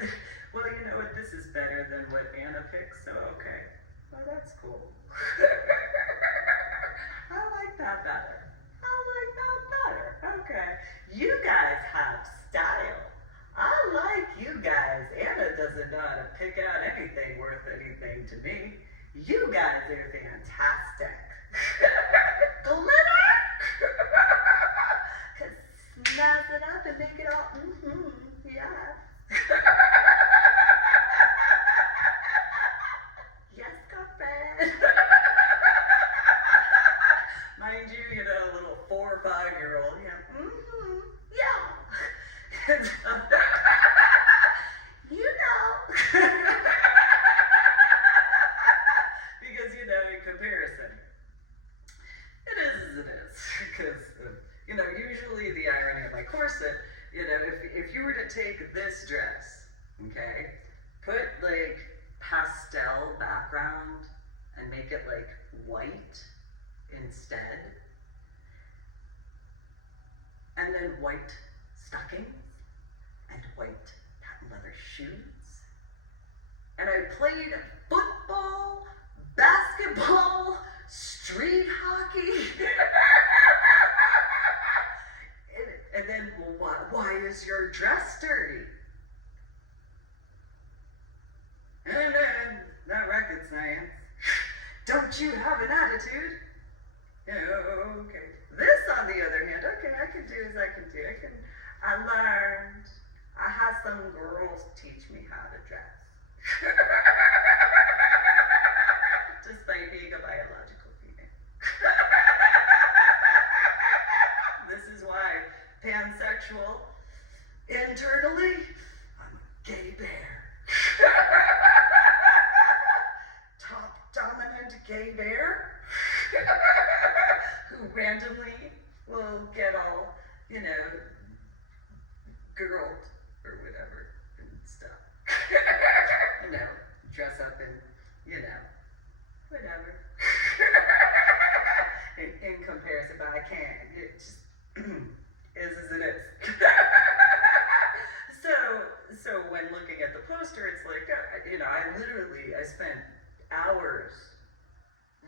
it. Well, you know what? This is better than what Anna picked, so okay. Well, that's cool. I like that better. Okay. You guys have style. I like you guys. Anna doesn't know how to pick out anything worth anything to me. You guys are fantastic. Glitter! Snazz it up and make it all, yeah. Yes, girlfriend. Mind you, you know, a little 4 or 5-year-old, yeah, yeah. You know. Because, you know, in comparison, it is as it is. Because, you know, usually the irony of my corset, you know, if you were to take this dress, okay, put like pastel background and make it like white instead, and then white stockings and white patent leather shoes, and I played football, basketball, street hockey. And then, well, why is your dress dirty? And then, not rocket science. Don't you have an attitude? Okay. This, on the other hand, okay, I can do as I can do. I learned. I had some girls teach me how to dress. Despite being a biological female. gay bear who randomly will get all, girled or whatever and stuff. Dress up and, whatever. in comparison, but I can't. It just is as it is. So when looking at the poster, it's like, I spent hours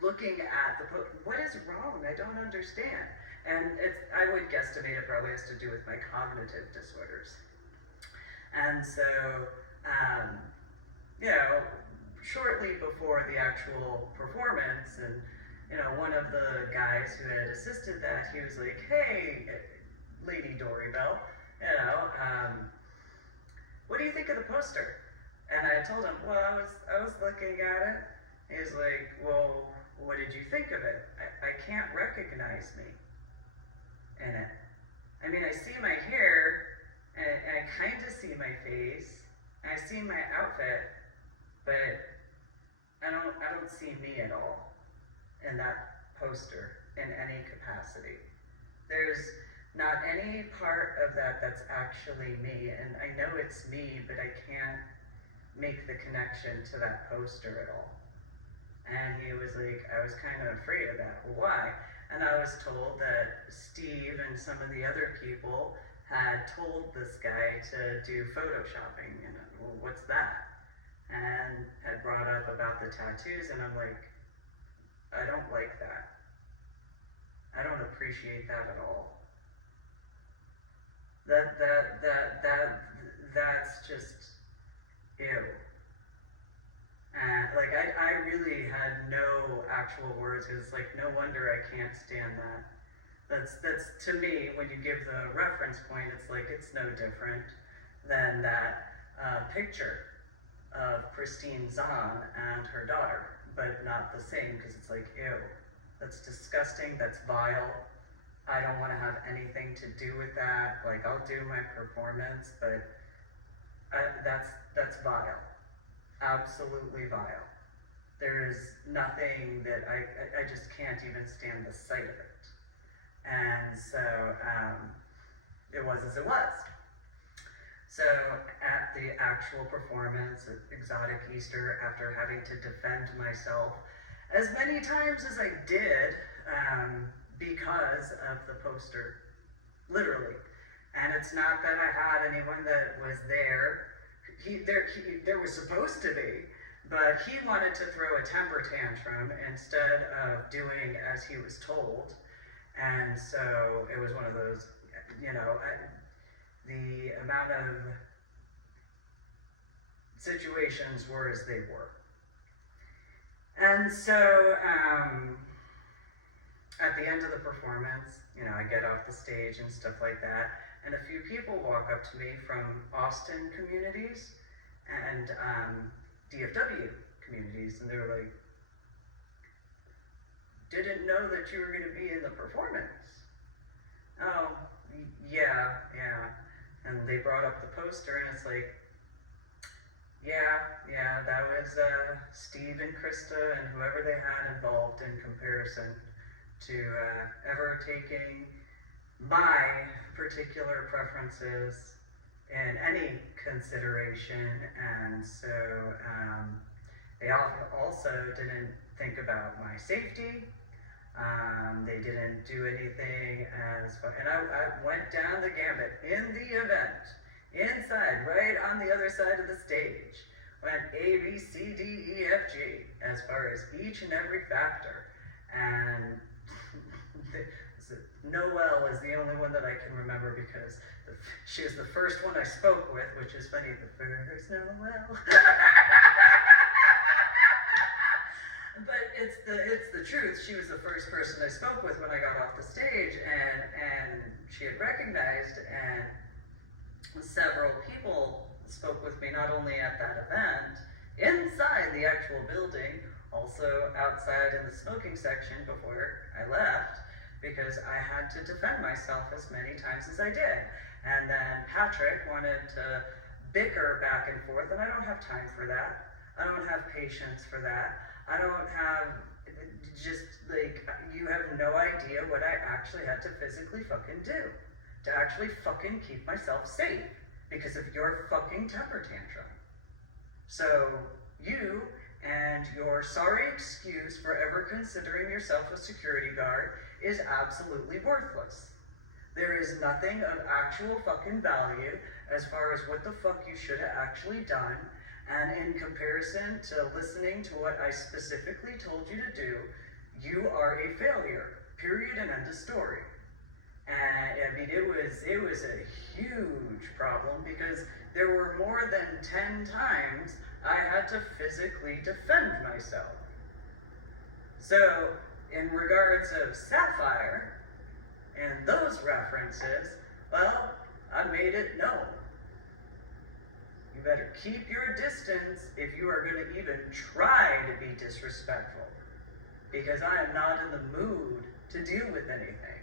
looking at the poster. What is wrong? I don't understand. And I would guesstimate it probably has to do with my cognitive disorders. And so, shortly before the actual performance, and one of the guys who had assisted that, he was like, "Hey, Lady Doribel, what do you think of the poster?" And I told him, "Well, I was looking at it." He was like, "Well, what did you think of it? I can't recognize me in it. I mean, I see my hair, and I kind of see my face, and I see my outfit, but I don't see me at all in that poster in any capacity. There's not any part of that that's actually me, and I know it's me, but I can't make the connection to that poster at all." And he was like, "I was kind of afraid of that." "Well, why?" And I was told that Steve and some of the other people had told this guy to do photoshopping, and well, what's that? And had brought up about the tattoos, and I'm like, I don't like that. I don't appreciate that at all. That's just ew. And I really had no actual words. It was like, no wonder I can't stand that. That's to me, when you give the reference point, it's like it's no different than that picture of Christine Zahn and her daughter, but not the same, because it's like, ew, that's disgusting, that's vile. I don't want to have anything to do with that. Like, I'll do my performance, but that's vile. Absolutely vile. There is nothing that I just can't even stand the sight of it. And so it was as it was. So at the actual performance at Exotic Easter, after having to defend myself as many times as I did, because of the poster, literally. And it's not that I had anyone that was there. There was supposed to be, but he wanted to throw a temper tantrum instead of doing as he was told. And so it was one of those, the amount of situations were as they were. And so at the end of the performance, I get off the stage and stuff like that, and a few people walk up to me from Austin communities and DFW communities, and they were like, "Didn't know that you were going to be in the performance." "Oh, yeah. And they brought up the poster, and it's like, yeah, that was Steve and Krista and whoever they had involved in comparison to ever taking my particular preferences in any consideration. And so they also didn't think about my safety. They didn't do anything as far, and I went down the gambit in the event, inside, right on the other side of the stage, went A, B, C, D, E, F, G, as far as each and every factor. And Noelle is the only one that I can remember, because she was the first one I spoke with, which is funny, the first Noelle. But it's the truth. She was the first person I spoke with when I got off the stage, and she had recognized, and several people spoke with me not only at that event, inside the actual building, also outside in the smoking section before I left, because I had to defend myself as many times as I did. And then Patrick wanted to bicker back and forth, and I don't have time for that. I don't have patience for that. I don't have, just like, you have no idea what I actually had to physically fucking do to actually fucking keep myself safe because of your fucking temper tantrum. So you and your sorry excuse for ever considering yourself a security guard is absolutely worthless. There is nothing of actual fucking value as far as what the fuck you should have actually done, and in comparison to listening to what I specifically told you to do, you are a failure, period, and end of story. And I mean, it was a huge problem because there were more than 10 times I had to physically defend myself. So, in regards of Sapphire and those references, well, I made it known. You better keep your distance if you are going to even try to be disrespectful, because I am not in the mood to deal with anything.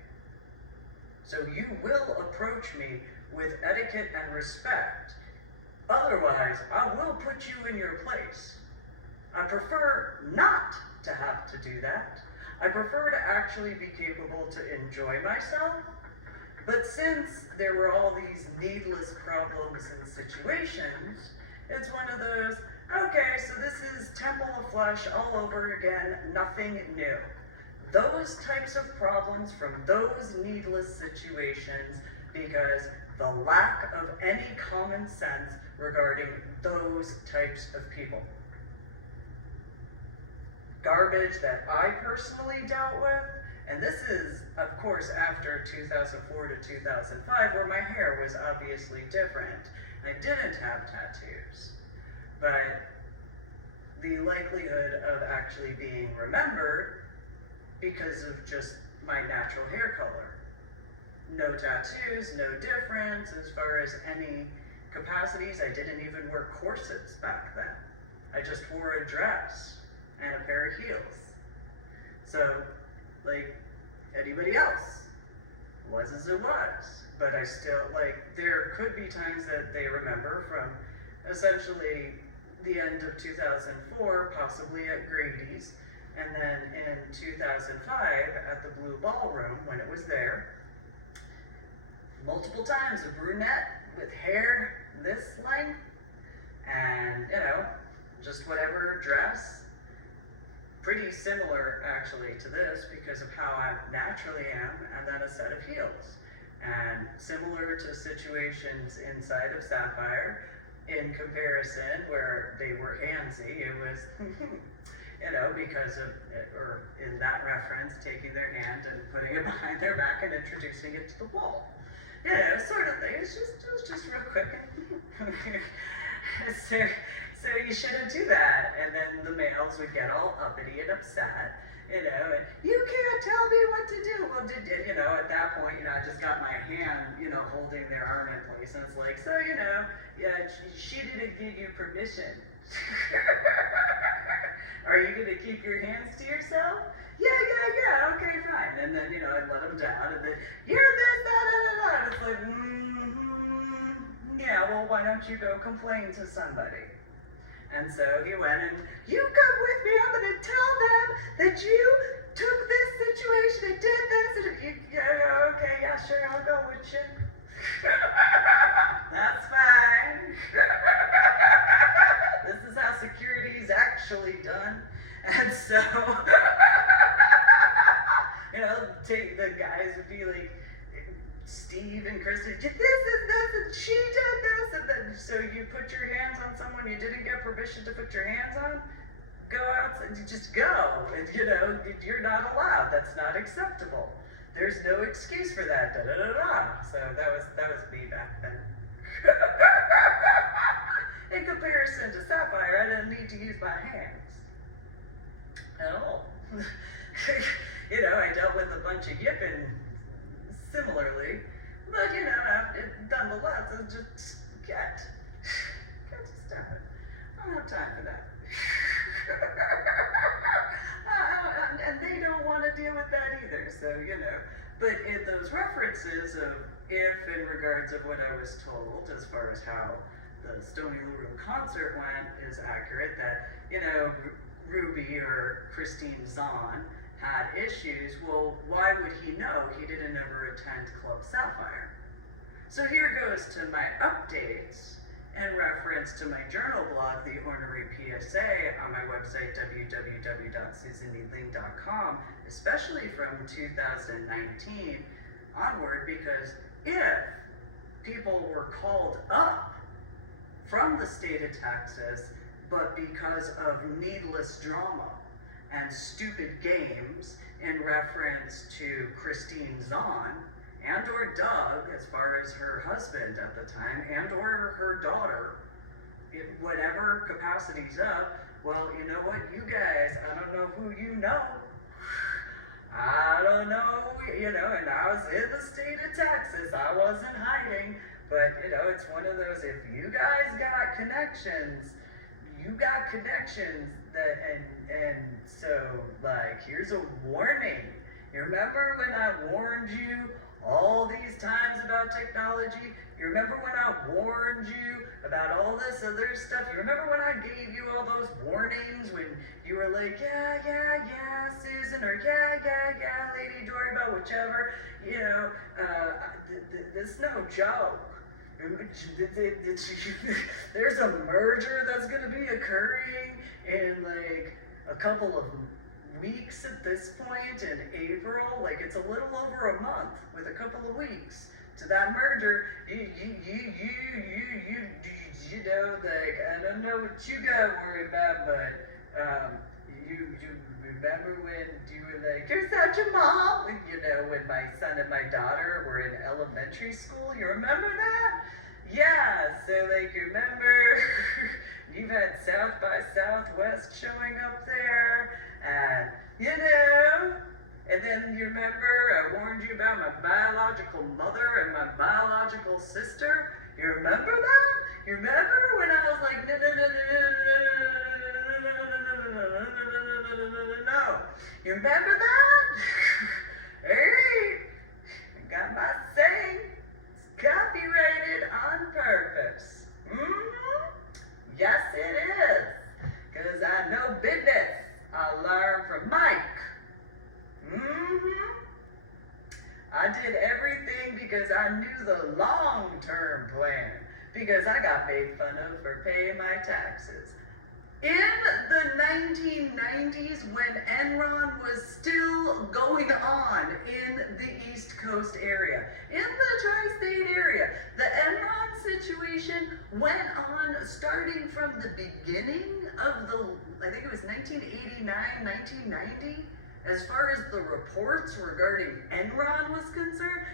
So you will approach me with etiquette and respect. Otherwise, I will put you in your place. I prefer not to have to do that. I prefer to actually be capable to enjoy myself. But since there were all these needless problems and situations, it's one of those, okay, so this is Temple of Flesh all over again, nothing new. Those types of problems from those needless situations, because the lack of any common sense regarding those types of people. Garbage that I personally dealt with, and this is, of course, after 2004 to 2005, where my hair was obviously different. I didn't have tattoos, but the likelihood of actually being remembered because of just my natural hair color. No tattoos, no difference as far as any capacities. I didn't even wear corsets back then. I just wore a dress and a pair of heels. So, like anybody else, was as it was. But I still, like, there could be times that they remember from essentially the end of 2004, possibly at Grady's, and then in 2005 at the Blue Ballroom when it was there. Multiple times, a brunette with hair this length, and, you know, just whatever dress. Pretty similar, actually, to this because of how I naturally am, and then a set of heels. And similar to situations inside of Sapphire, in comparison, where they were Handsy, it was, you know, because of, or in that reference, taking their hand and putting it behind their back and introducing it to the wall. You know, sort of thing. It was just real quick. So you shouldn't do that. And then the males would get all uppity and upset, you know, and you can't tell me what to do. Well, you know, at that point, you know, I just got my hand, you know, holding their arm in place, and it's like, so, you know, yeah, she didn't give you permission. Are you going to keep your hands to yourself? Yeah, okay, fine. And then, you know, I'd let them down, and then, you're this, that, and it's like, yeah, well, why don't you go complain to somebody? And so he went and, you come with me, I'm going to tell them that you took this situation and did this, and you, yeah, okay, yeah, sure, I'll go with you. That's fine. This is how security is actually done. And so, you know, the guys would be like, Steve and Christina, this is this, and she did this, and then so you put your hands on someone you didn't get permission to put your hands on, go outside, just go, and, you know, you're not allowed, that's not acceptable. There's no excuse for that, So that was me back then. In comparison to Sapphire, I didn't need to use my hands at all. You know, I dealt with a bunch of yipping similarly, but, you know, nonetheless, it's just got to stop it. I don't have time for that. And they don't want to deal with that either, so, you know. But in those references of if in regards of what I was told as far as how the Stony Lou concert went is accurate, that, you know, Ruby or Christine Zahn had issues. Well, why would he know? He didn't ever attend Club Sapphire. So here goes to my updates in reference to my journal blog, The Ornery PSA, on my website, www.susanneeling.com, especially from 2019 onward, because if people were called up from the state of Texas, but because of needless drama and stupid games in reference to Christine Zahn and or Doug, as far as her husband at the time, and or her daughter, in whatever capacity's up, well, you know what, you guys, I don't know who you know. I don't know, you know, and I was in the state of Texas. I wasn't hiding, but, you know, it's one of those, if you guys got connections, you got connections that, and so, like, here's a warning. You remember when I warned you all these times about technology? You remember when I warned you about all this other stuff? You remember when I gave you all those warnings when you were like, yeah, Susan, or yeah, Lady Dory, about whichever, you know, this is no joke. There's a merger that's going to be occurring in like a couple of weeks at this point in April. Like, it's a little over a month with a couple of weeks to that merger. You know, like, I don't know what you got worried about, but you remember when you were like, you're such a mom, you know, when my son and my daughter were in elementary school? You remember that? Yeah, so like, you remember you've had South by Southwest showing up there, and you know, and then you remember I warned you about my biological mother and my biological sister? You remember that? You remember when I was like, no. You remember that? Hey, I got my saying. It's copyrighted on purpose. Yes, it is. Because I know business. I learned from Mike. I did everything because I knew the long-term plan. Because I got made fun of for paying my taxes. In the 1990s, when Enron was still going on in the East Coast area, in the tri-state area, the Enron situation went on starting from the beginning of I think it was 1989, 1990, as far as the reports regarding Enron was concerned.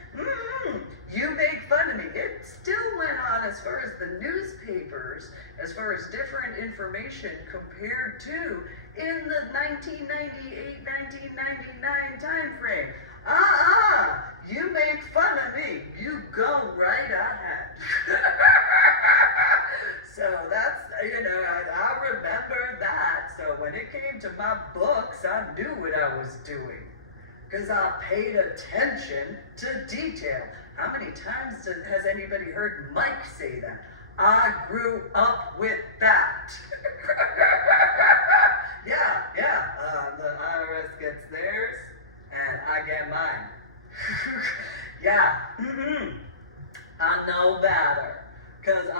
You make fun of me. It still went on as far as the newspapers, as far as different information compared to in the 1998, 1999 time frame. You make fun of me. You go right ahead. So that's, you know, I remember that. So when it came to my books, I knew what I was doing. Because I paid attention to detail. How many times has anybody heard Mike say that? I grew up with that. Yeah. The IRS gets theirs, and I get mine. Yeah. I know better. Because, no.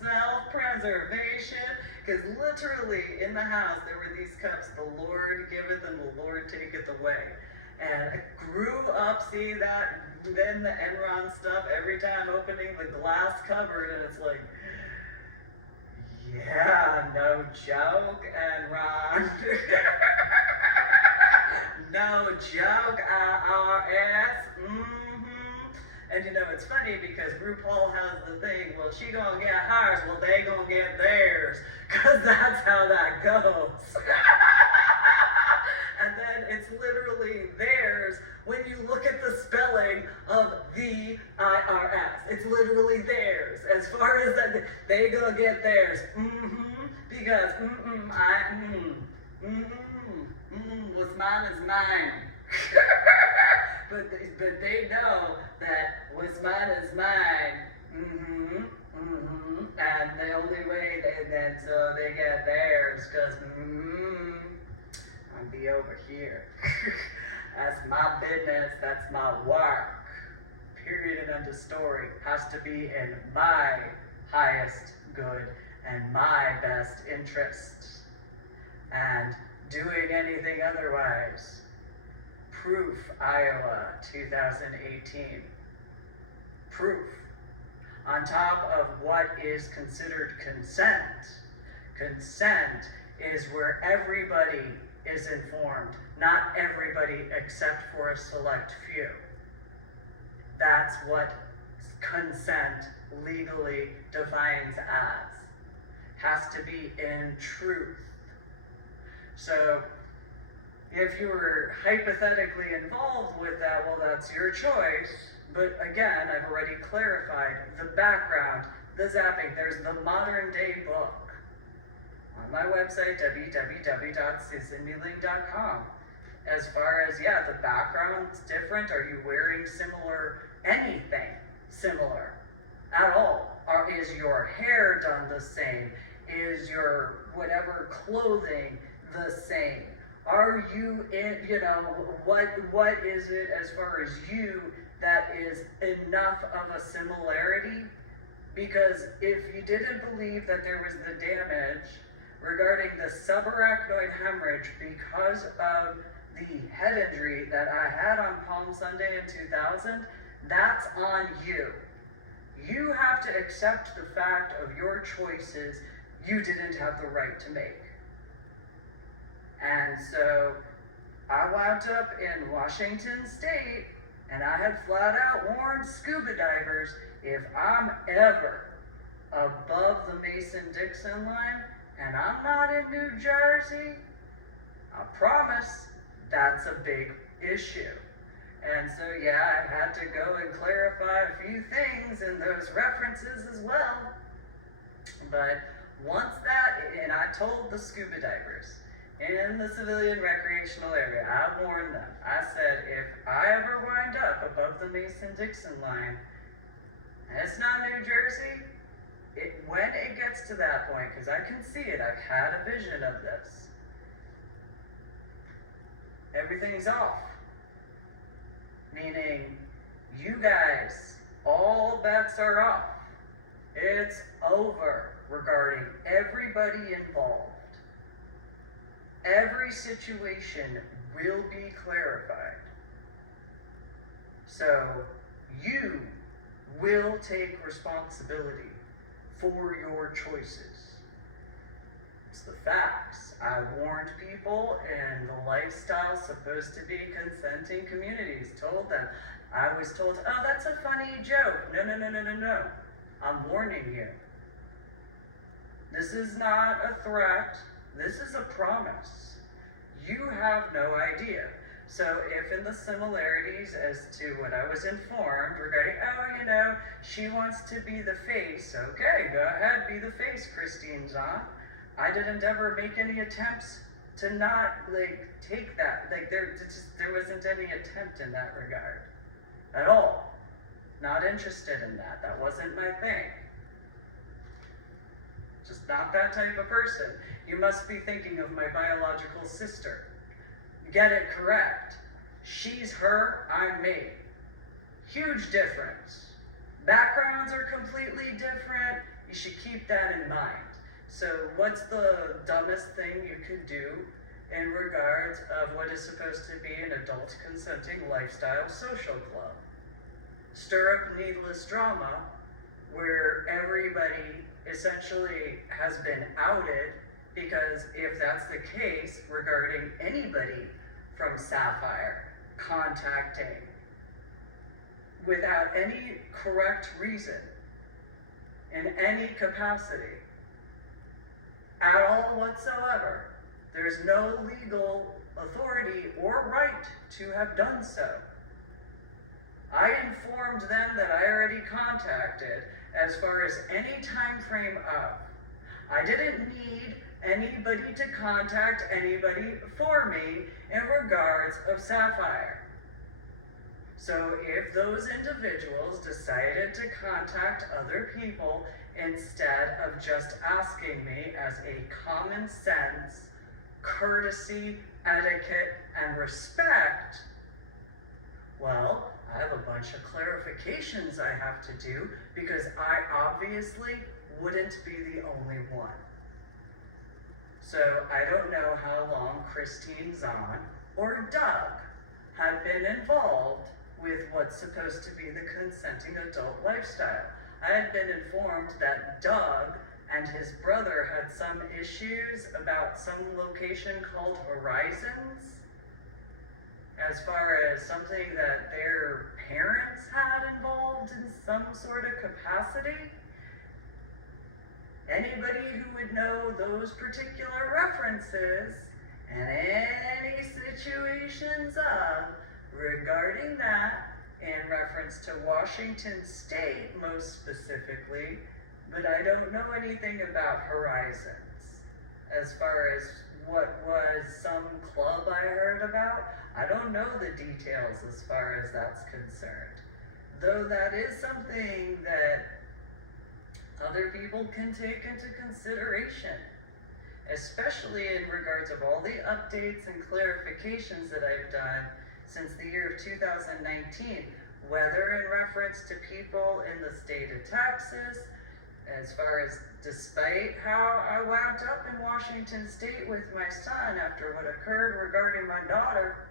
Self-preservation. Because literally in the house there were these cups, the Lord giveth and the Lord taketh away. And I grew up seeing that, then the Enron stuff, every time opening the glass cupboard, and it's like, yeah, no joke, Enron. No joke, IRS. And you know, it's funny because RuPaul has the thing, well, she gonna get hers, well, they gonna get theirs. Because that's how that goes. And then it's literally theirs when you look at the spelling of the IRS. It's literally theirs. As far as that, they gonna get theirs. Because, what's mine is mine. but they know that what's mine is mine. And the only way then so they get theirs, because I'll be over here. That's my business, that's my work. Period and end of story. Has to be in my highest good and my best interest. And doing anything otherwise. Proof, Iowa, 2018. Proof. On top of what is considered consent. Consent is where everybody is informed, not everybody except for a select few. That's what consent legally defines as. Has to be in truth. So, if you were hypothetically involved with that, well, that's your choice. But again, I've already clarified the background, the zapping. There's the modern day book on my website, www.susanmealing.com. As far as, the background's different. Are you wearing anything similar at all? Or is your hair done the same? Is your whatever clothing the same? Are you in, what is it as far as you that is enough of a similarity? Because if you didn't believe that there was the damage regarding the subarachnoid hemorrhage because of the head injury that I had on Palm Sunday in 2000, that's on you. You have to accept the fact of your choices you didn't have the right to make. And so I wound up in Washington State, and I had flat out warned scuba divers, if I'm ever above the Mason-Dixon line, and I'm not in New Jersey, I promise that's a big issue. And so, I had to go and clarify a few things in those references as well. But once and I told the scuba divers in the civilian recreational area, I warned them. I said, if I ever wind up above the Mason-Dixon line, and it's not New Jersey, when it gets to that point, because I can see it, I've had a vision of this, everything's off. Meaning, you guys, all bets are off. It's over regarding everybody involved. Every situation will be clarified. So, you will take responsibility for your choices. It's the facts. I warned people in the lifestyle supposed to be consenting communities, told them. I was told, oh, that's a funny joke. No. I'm warning you. This is not a threat. This is a promise. You have no idea. So if in the similarities as to what I was informed regarding, she wants to be the face, okay, go ahead, be the face, Christine Zahn. I didn't ever make any attempts to not, take that. There wasn't any attempt in that regard. At all. Not interested in that. That wasn't my thing. Just not that type of person. You must be thinking of my biological sister. Get it correct. She's her, I'm me. Huge difference. Backgrounds are completely different. You should keep that in mind. So what's the dumbest thing you could do in regards of what is supposed to be an adult consenting lifestyle social club? Stir up needless drama where everybody essentially has been outed, because if that's the case regarding anybody from Sapphire contacting without any correct reason in any capacity at all whatsoever, there's no legal authority or right to have done so. I informed them that I already contacted as far as any time frame of. I didn't need anybody to contact anybody for me in regards of Sapphire. So if those individuals decided to contact other people instead of just asking me as a common sense, courtesy, etiquette, and respect, well, I have a bunch of clarifications I have to do because I obviously wouldn't be the only one. So I don't know how long Christine Zahn or Doug have been involved with what's supposed to be the consenting adult lifestyle. I had been informed that Doug and his brother had some issues about some location called Horizons, as far as something that their parents had involved in some sort of capacity. Anybody who would know those particular references and any situations regarding that in reference to Washington State most specifically, but I don't know anything about Horizons. As far as what was some club I heard about, I don't know the details as far as that's concerned. Though that is something that other people can take into consideration, especially in regards of all the updates and clarifications that I've done since the year of 2019, whether in reference to people in the state of Texas, as far as despite how I wound up in Washington State with my son after what occurred regarding my daughter,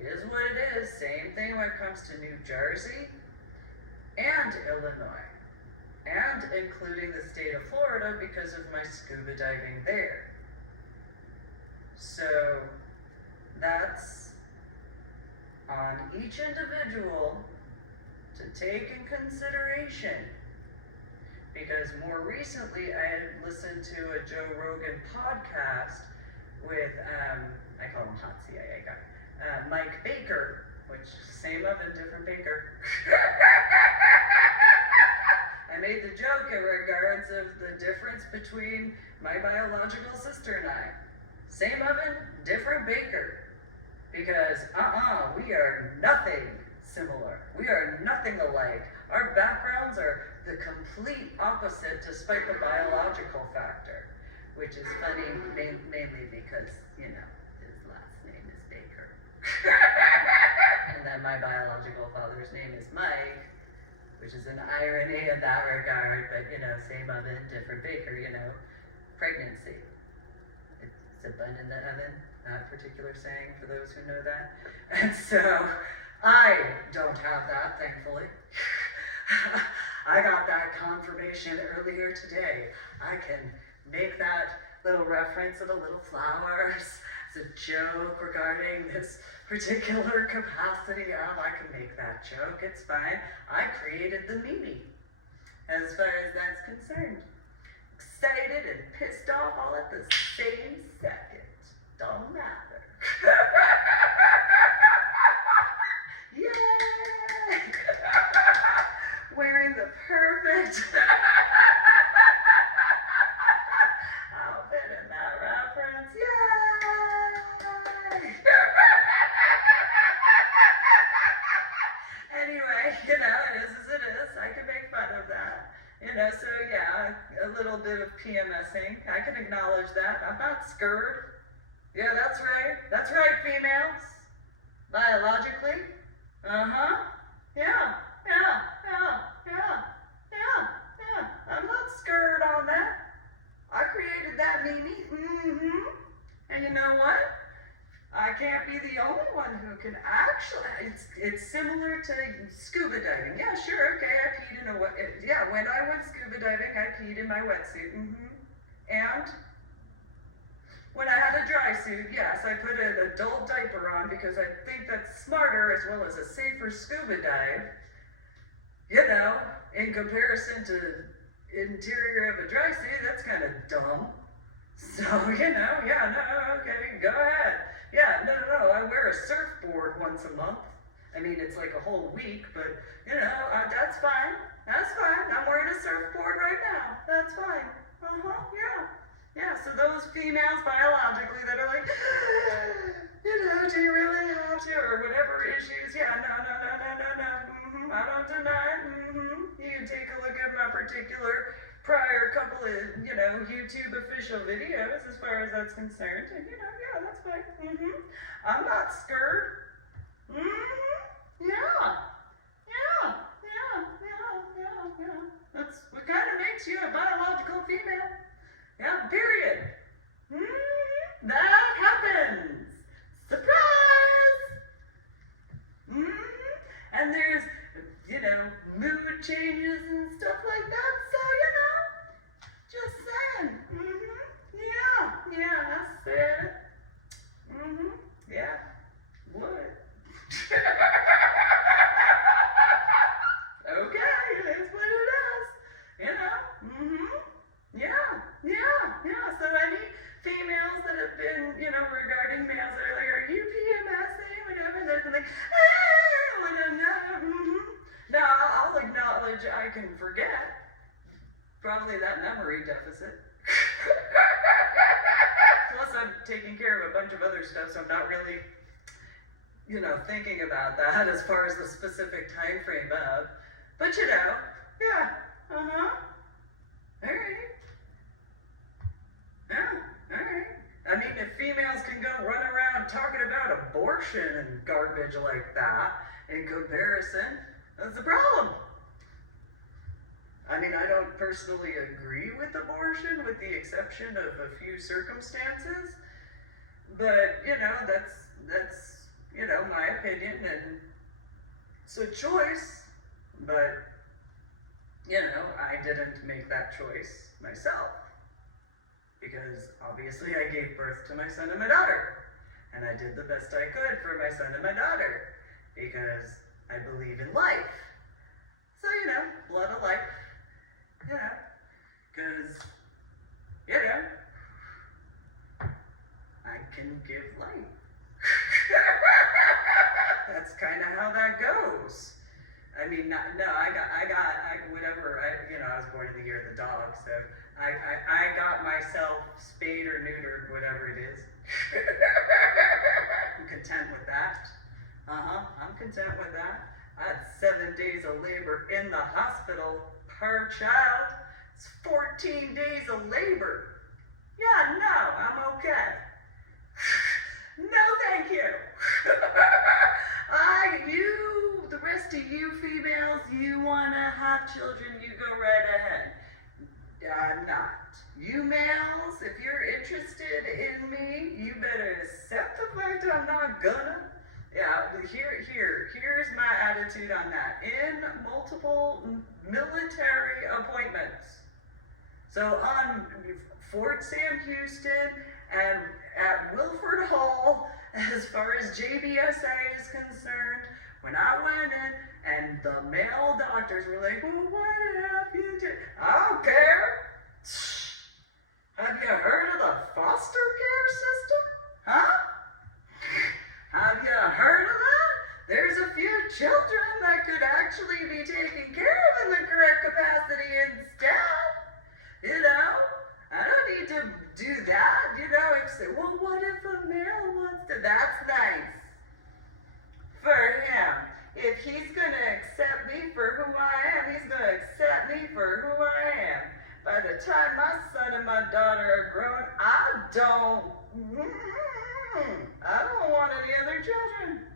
it is what it is. Same thing when it comes to New Jersey and Illinois, and including the state of Florida because of my scuba diving there. So that's on each individual to take in consideration, because more recently I had listened to a Joe Rogan podcast with, I call him Handsy, Mike Baker, which same oven, different baker. I made the joke in regards of the difference between my biological sister and I. Same oven, different baker. Because, we are nothing similar. We are nothing alike. Our backgrounds are the complete opposite despite the biological factor. Which is funny, mainly because, his last name is Baker. And then my biological father's name is Mike, which is an irony in that regard, but, same oven, different baker, pregnancy. It's a bun in the oven, that particular saying for those who know that. And so, I don't have that, thankfully. I got that confirmation earlier today. I can make that little reference of the little flowers. It's a joke regarding this particular capacity of, I can make that joke, it's fine. I created the meme, as far as that's concerned. Excited and pissed off all at the same second. Don't matter. Yay! Wearing the perfect outfit in that reference. Yay! Anyway, it is as it is. I can make fun of that. So yeah, a little bit of PMSing. I can acknowledge that. I'm not scared. Yeah, that's right. That's right, females. Biologically. Yeah. I'm not scared on that. I created that meme. And you know what? I can't be the only one who can actually, it's similar to scuba diving. Yeah, sure, okay, I peed in a wet, yeah, when I went scuba diving, I peed in my wetsuit, And when I had a dry suit, yes, I put an adult diaper on because I think that's smarter as well as a safer scuba dive, in comparison to interior of a dry suit. That's kind of dumb. So, okay, go ahead. Yeah, no, I wear a surfboard once a month. I mean, it's like a whole week, but, that's fine. That's fine. I'm wearing a surfboard right now. That's fine. Yeah, so those females biologically that are like, do you really have to, or whatever issues, no, I don't deny it, You can take a look at my particular prior couple of, YouTube official videos as far as that's concerned, and, that's fine, I'm not scared, That's what kind of makes you a biological female. Yeah, period. That happens. Surprise! And there's, mood changes and stuff like that. So, just saying. Yeah, I said it. Yeah, would. Okay, it is what it is. So any females that have been, regarding males that are like, are you PMSing? Whatever, they're like, Now, I'll acknowledge I can forget. Probably that memory deficit. Plus, I'm taking care of a bunch of other stuff, so I'm not really, thinking about that as far as the specific time frame of. But Alright. Alright. I mean, if females can go run around talking about abortion and garbage like that, in comparison, that's the problem. I mean, I don't personally agree with abortion, with the exception of a few circumstances, but, that's my opinion, and it's a choice, but, I didn't make that choice myself, because obviously I gave birth to my son and my daughter, and I did the best I could for my son and my daughter, because I believe in life. So, blood of life, because, I can give life. That's kind of how that goes. I mean, I was born in the year of the dog, so I got myself spayed or neutered, whatever it is. I'm content with that. I'm content with that. I had 7 days of labor in the hospital per child. It's 14 days of labor. Yeah, no, I'm okay. No, thank you. The rest of you females, you want to have children, you go right ahead. I'm not. You males, if you're interested in me, you better accept the fact I'm not gonna. Yeah, here's my attitude on that. In multiple military appointments. So on Fort Sam Houston and at Wilford Hall, as far as JBSA is concerned, when I went in and the male doctors were like, well, what have you done? I don't care. Have you heard of the foster care system? Huh? Have you heard of that? There's a few children that could actually be taken care of in the correct capacity instead. I don't need to do that. Well, what if a male wants to? That's nice. For him. If he's going to accept me for who I am, he's going to accept me for who I am. By the time my son and my daughter are grown, I don't want any other children.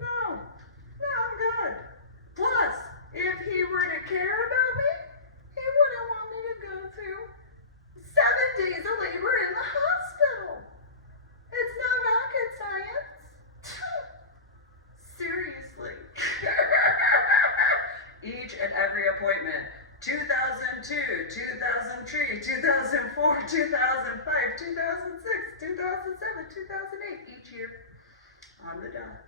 No, I'm good. Plus, if he were to care about me, he wouldn't want me to go through 7 days of labor in the hospital. It's not rocket science. Seriously. Each and every appointment. 2002, 2003, 2004, 2005, 2006, 2007, 2008, each year. On the dot.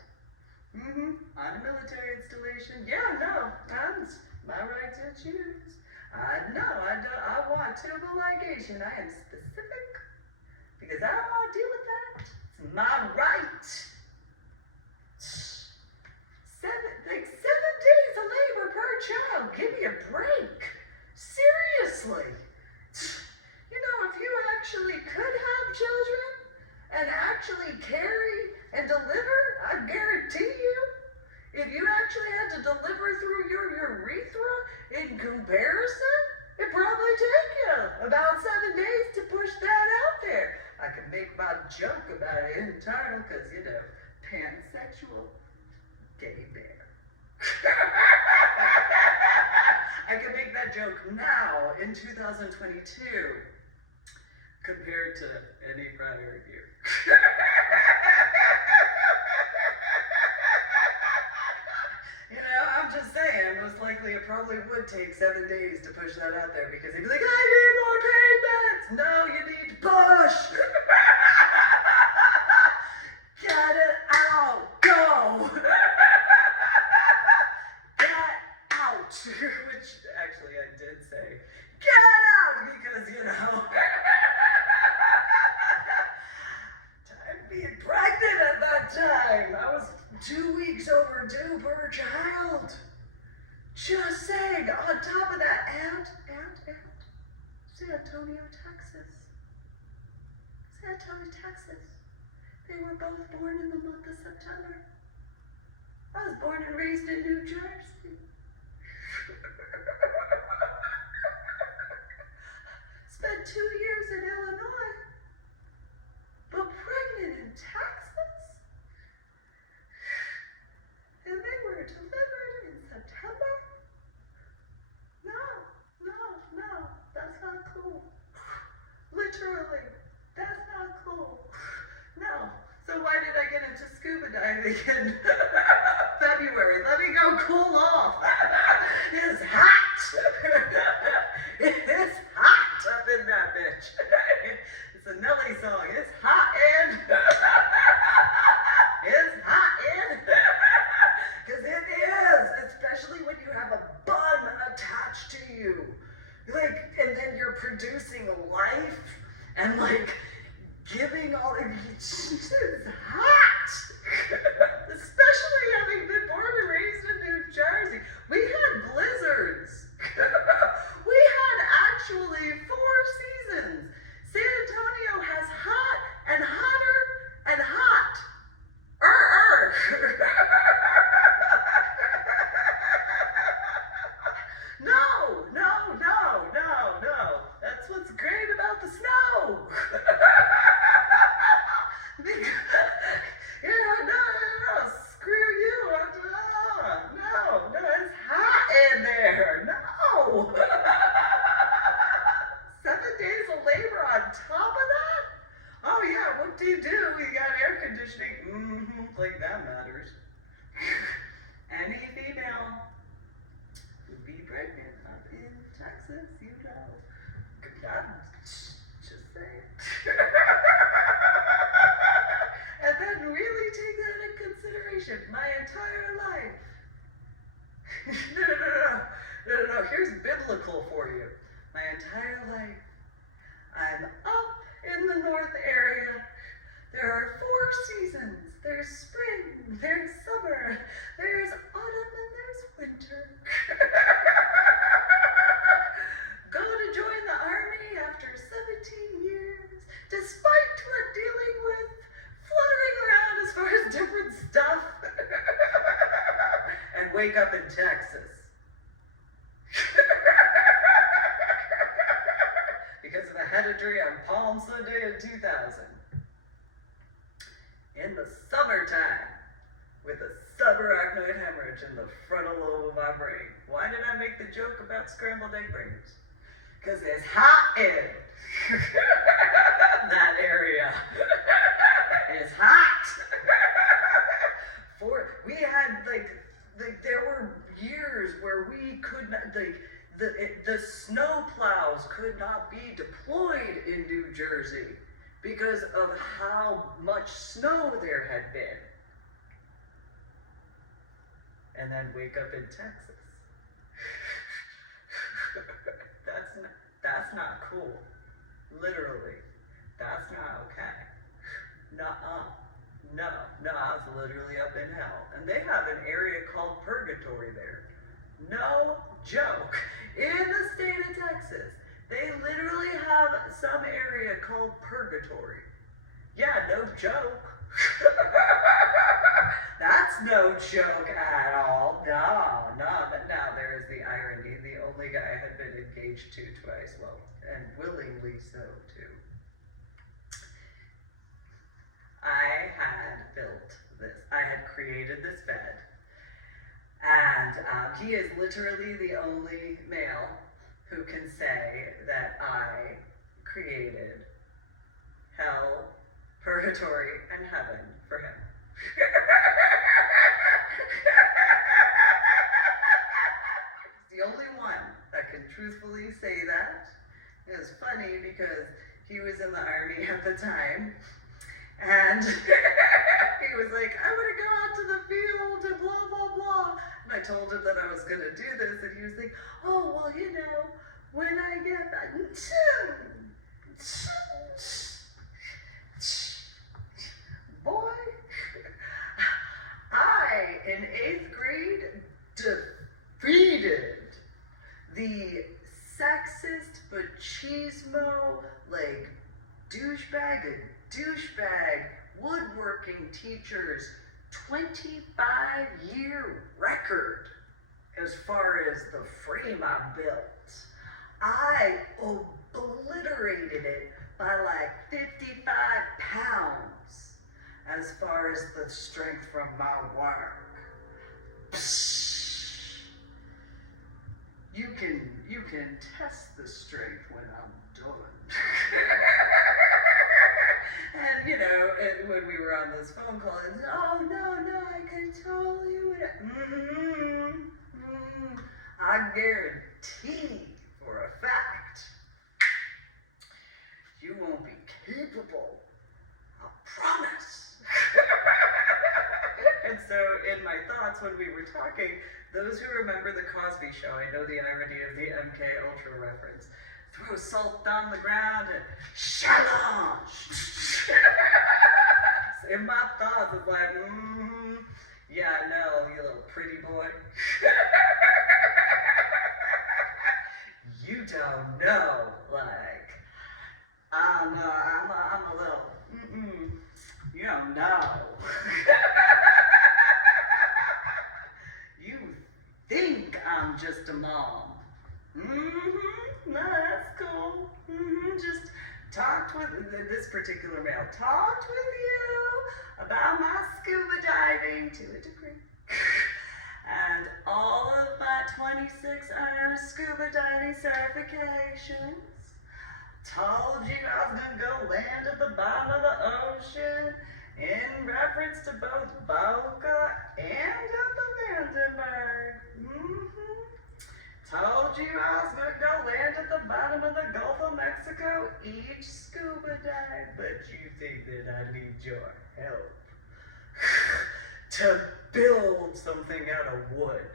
On a military installation. Yeah, no, that's my right to choose. I want tubal ligation. I am specific. Because I don't want to deal with that. It's my right. 7 days of labor per child. Give me a break. Seriously. actually could have children and actually carry and deliver, I guarantee you, if you actually had to deliver through your urethra in comparison, it'd probably take you about 7 days to push that out there. I can make my joke about it entirely because, you know, pansexual gay bear. I can make that joke now in 2022 compared to any prior year. You know, I'm just saying, most likely it probably would take 7 days to push that out there because he'd be like, I need more treatments. No, you need to push. Get it out. Go. Get out. Which actually I did say, get out, because, you know, time being pregnant at that time. I was 2 weeks overdue per child. Just saying. On top of that, and San Antonio, Texas. San Antonio, Texas. They were both born in the month of September. I was born and raised in New Jersey. Spent 2 years in Illinois, but pregnant in Texas? And they were delivered in September? No, that's not cool. Literally, that's not cool. No. So why did I get into scuba diving in February? Let me go cool off. It's hot. It's hot up in that bitch. It's a Nelly song. It's hot in. It's hot in. Because it is, especially when you have a bun attached to you. Like, and then you're producing life and like giving all, it's hot. Especially having been born and raised in New Jersey. We had blizzards. We had actually 4 seasons. San Antonio has hot and hotter and hot. No. That's what's great about the snow. No. Screw you. No. It's hot in there. No. 7 days of labor on top of that? Oh yeah, what do? We got air conditioning. Like that matters. Any female would be pregnant up in Texas, you know. I'm just saying. And then really take that into consideration. My entire life. No. Here's biblical for you. My entire life. I'm up in the north area. There are 4 seasons. There's spring, there's summer, there's autumn, and there's winter. Go to join the army after 17 years, despite what dealing with fluttering around as far as different stuff, and wake up in Texas. Because of the hereditary on Palm Sunday in 2000. In the summertime, with a subarachnoid hemorrhage in the frontal lobe of my brain. Why did I make the joke about scrambled egg bringers? Because it's hot in that area. It's hot. We had there were years where we could not, the snow plows could not be deployed in New Jersey because of how much snow there had been. And then wake up in Texas. That's not cool. Literally. That's not okay. Nuh-uh. No, I was literally up in hell. And they have an area called Purgatory there. No joke. In the state of Texas, They literally have some area called purgatory. Yeah, no joke. That's no joke at all. No, but now there is the irony. The only guy I had been engaged to twice, well, and willingly so too. I had built this. I had created this bed. And he is literally the only male who can say that I created hell, purgatory, and heaven for him. He's the only one that can truthfully say that. It was funny because he was in the army at the time, and he was like, I want to go out to the field and blah, blah, blah. And I told him that I was going to do this, and he was like, oh, well, you know, when I get back, boy, I, in 8th grade, defeated the sexist, machismo, like, douchebag, woodworking teacher's 25-year record as far as the frame I built. I obliterated it by like 55 pounds as far as the strength from my work. Psh. You can test the strength when I'm done. And, you know, when we were on this phone call, it's, oh, no, I can totally, I guarantee for a fact, you won't be capable. I promise. And so, in my thoughts when we were talking, those who remember the Cosby Show, I know the irony of the MK Ultra reference, throw salt on the ground and challenge. In my thoughts, it's like, yeah, I know, you little pretty boy. You don't know, like, I don't know, I'm a little, you don't know. You think I'm just a mom. No, that's cool. Just talked with this particular male, talked with you about my scuba diving to a degree. And all of my 26 earned scuba diving certifications. Told you I was gonna go land at the bottom of the ocean in reference to both Boca and up in Vandenberg. Told you I was gonna go land at the bottom of the Gulf of Mexico, each scuba dive, but you think that I need your help to build something out of wood.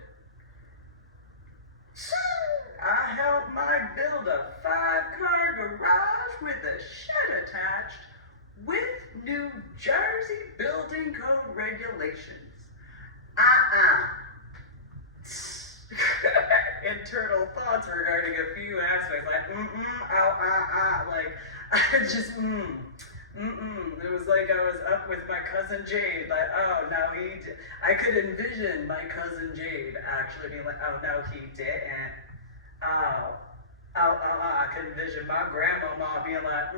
I helped Mike build a 5-car garage with a shed attached with New Jersey building code regulations. Internal thoughts regarding a few aspects, like, like, I just, It was like I was up with my cousin Jade, like, oh, now I could envision my cousin Jade actually being like, oh, no, he didn't. I could envision my grandmama being like,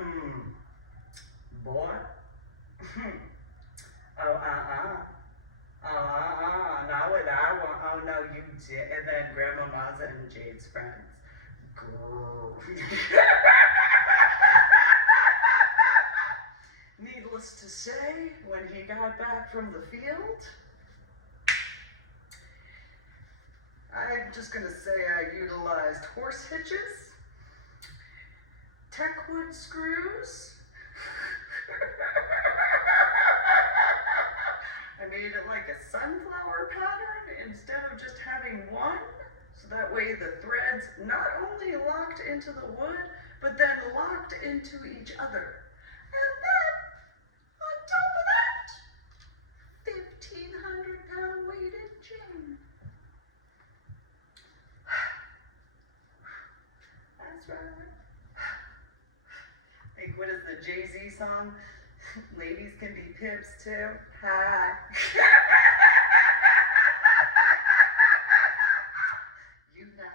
boy, no, you did. And then grandmama's and Jade's friends. Girl. Needless to say, when he got back from the field, I'm just gonna say I utilized horse hitches, techwood screws, I made it like a sunflower pattern instead of just having one, so that way the threads not only locked into the wood, but then locked into each other. And then, on top of that, 1,500-pound weighted chain. That's right. Jay-Z song? Ladies can be pimps too. Hi. You know.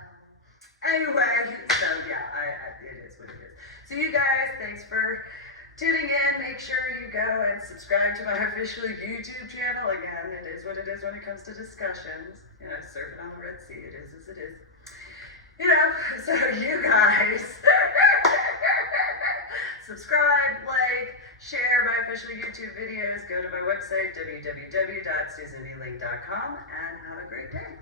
Anyway, so yeah, it is what it is. So you guys, thanks for tuning in. Make sure you go and subscribe to my official YouTube channel. Again, it is what it is when it comes to discussions. You know, surfing on the Red Sea, it is as it is. You know, so you guys subscribe, like, share my official YouTube videos, go to my website, www.susaneeling.com, and have a great day.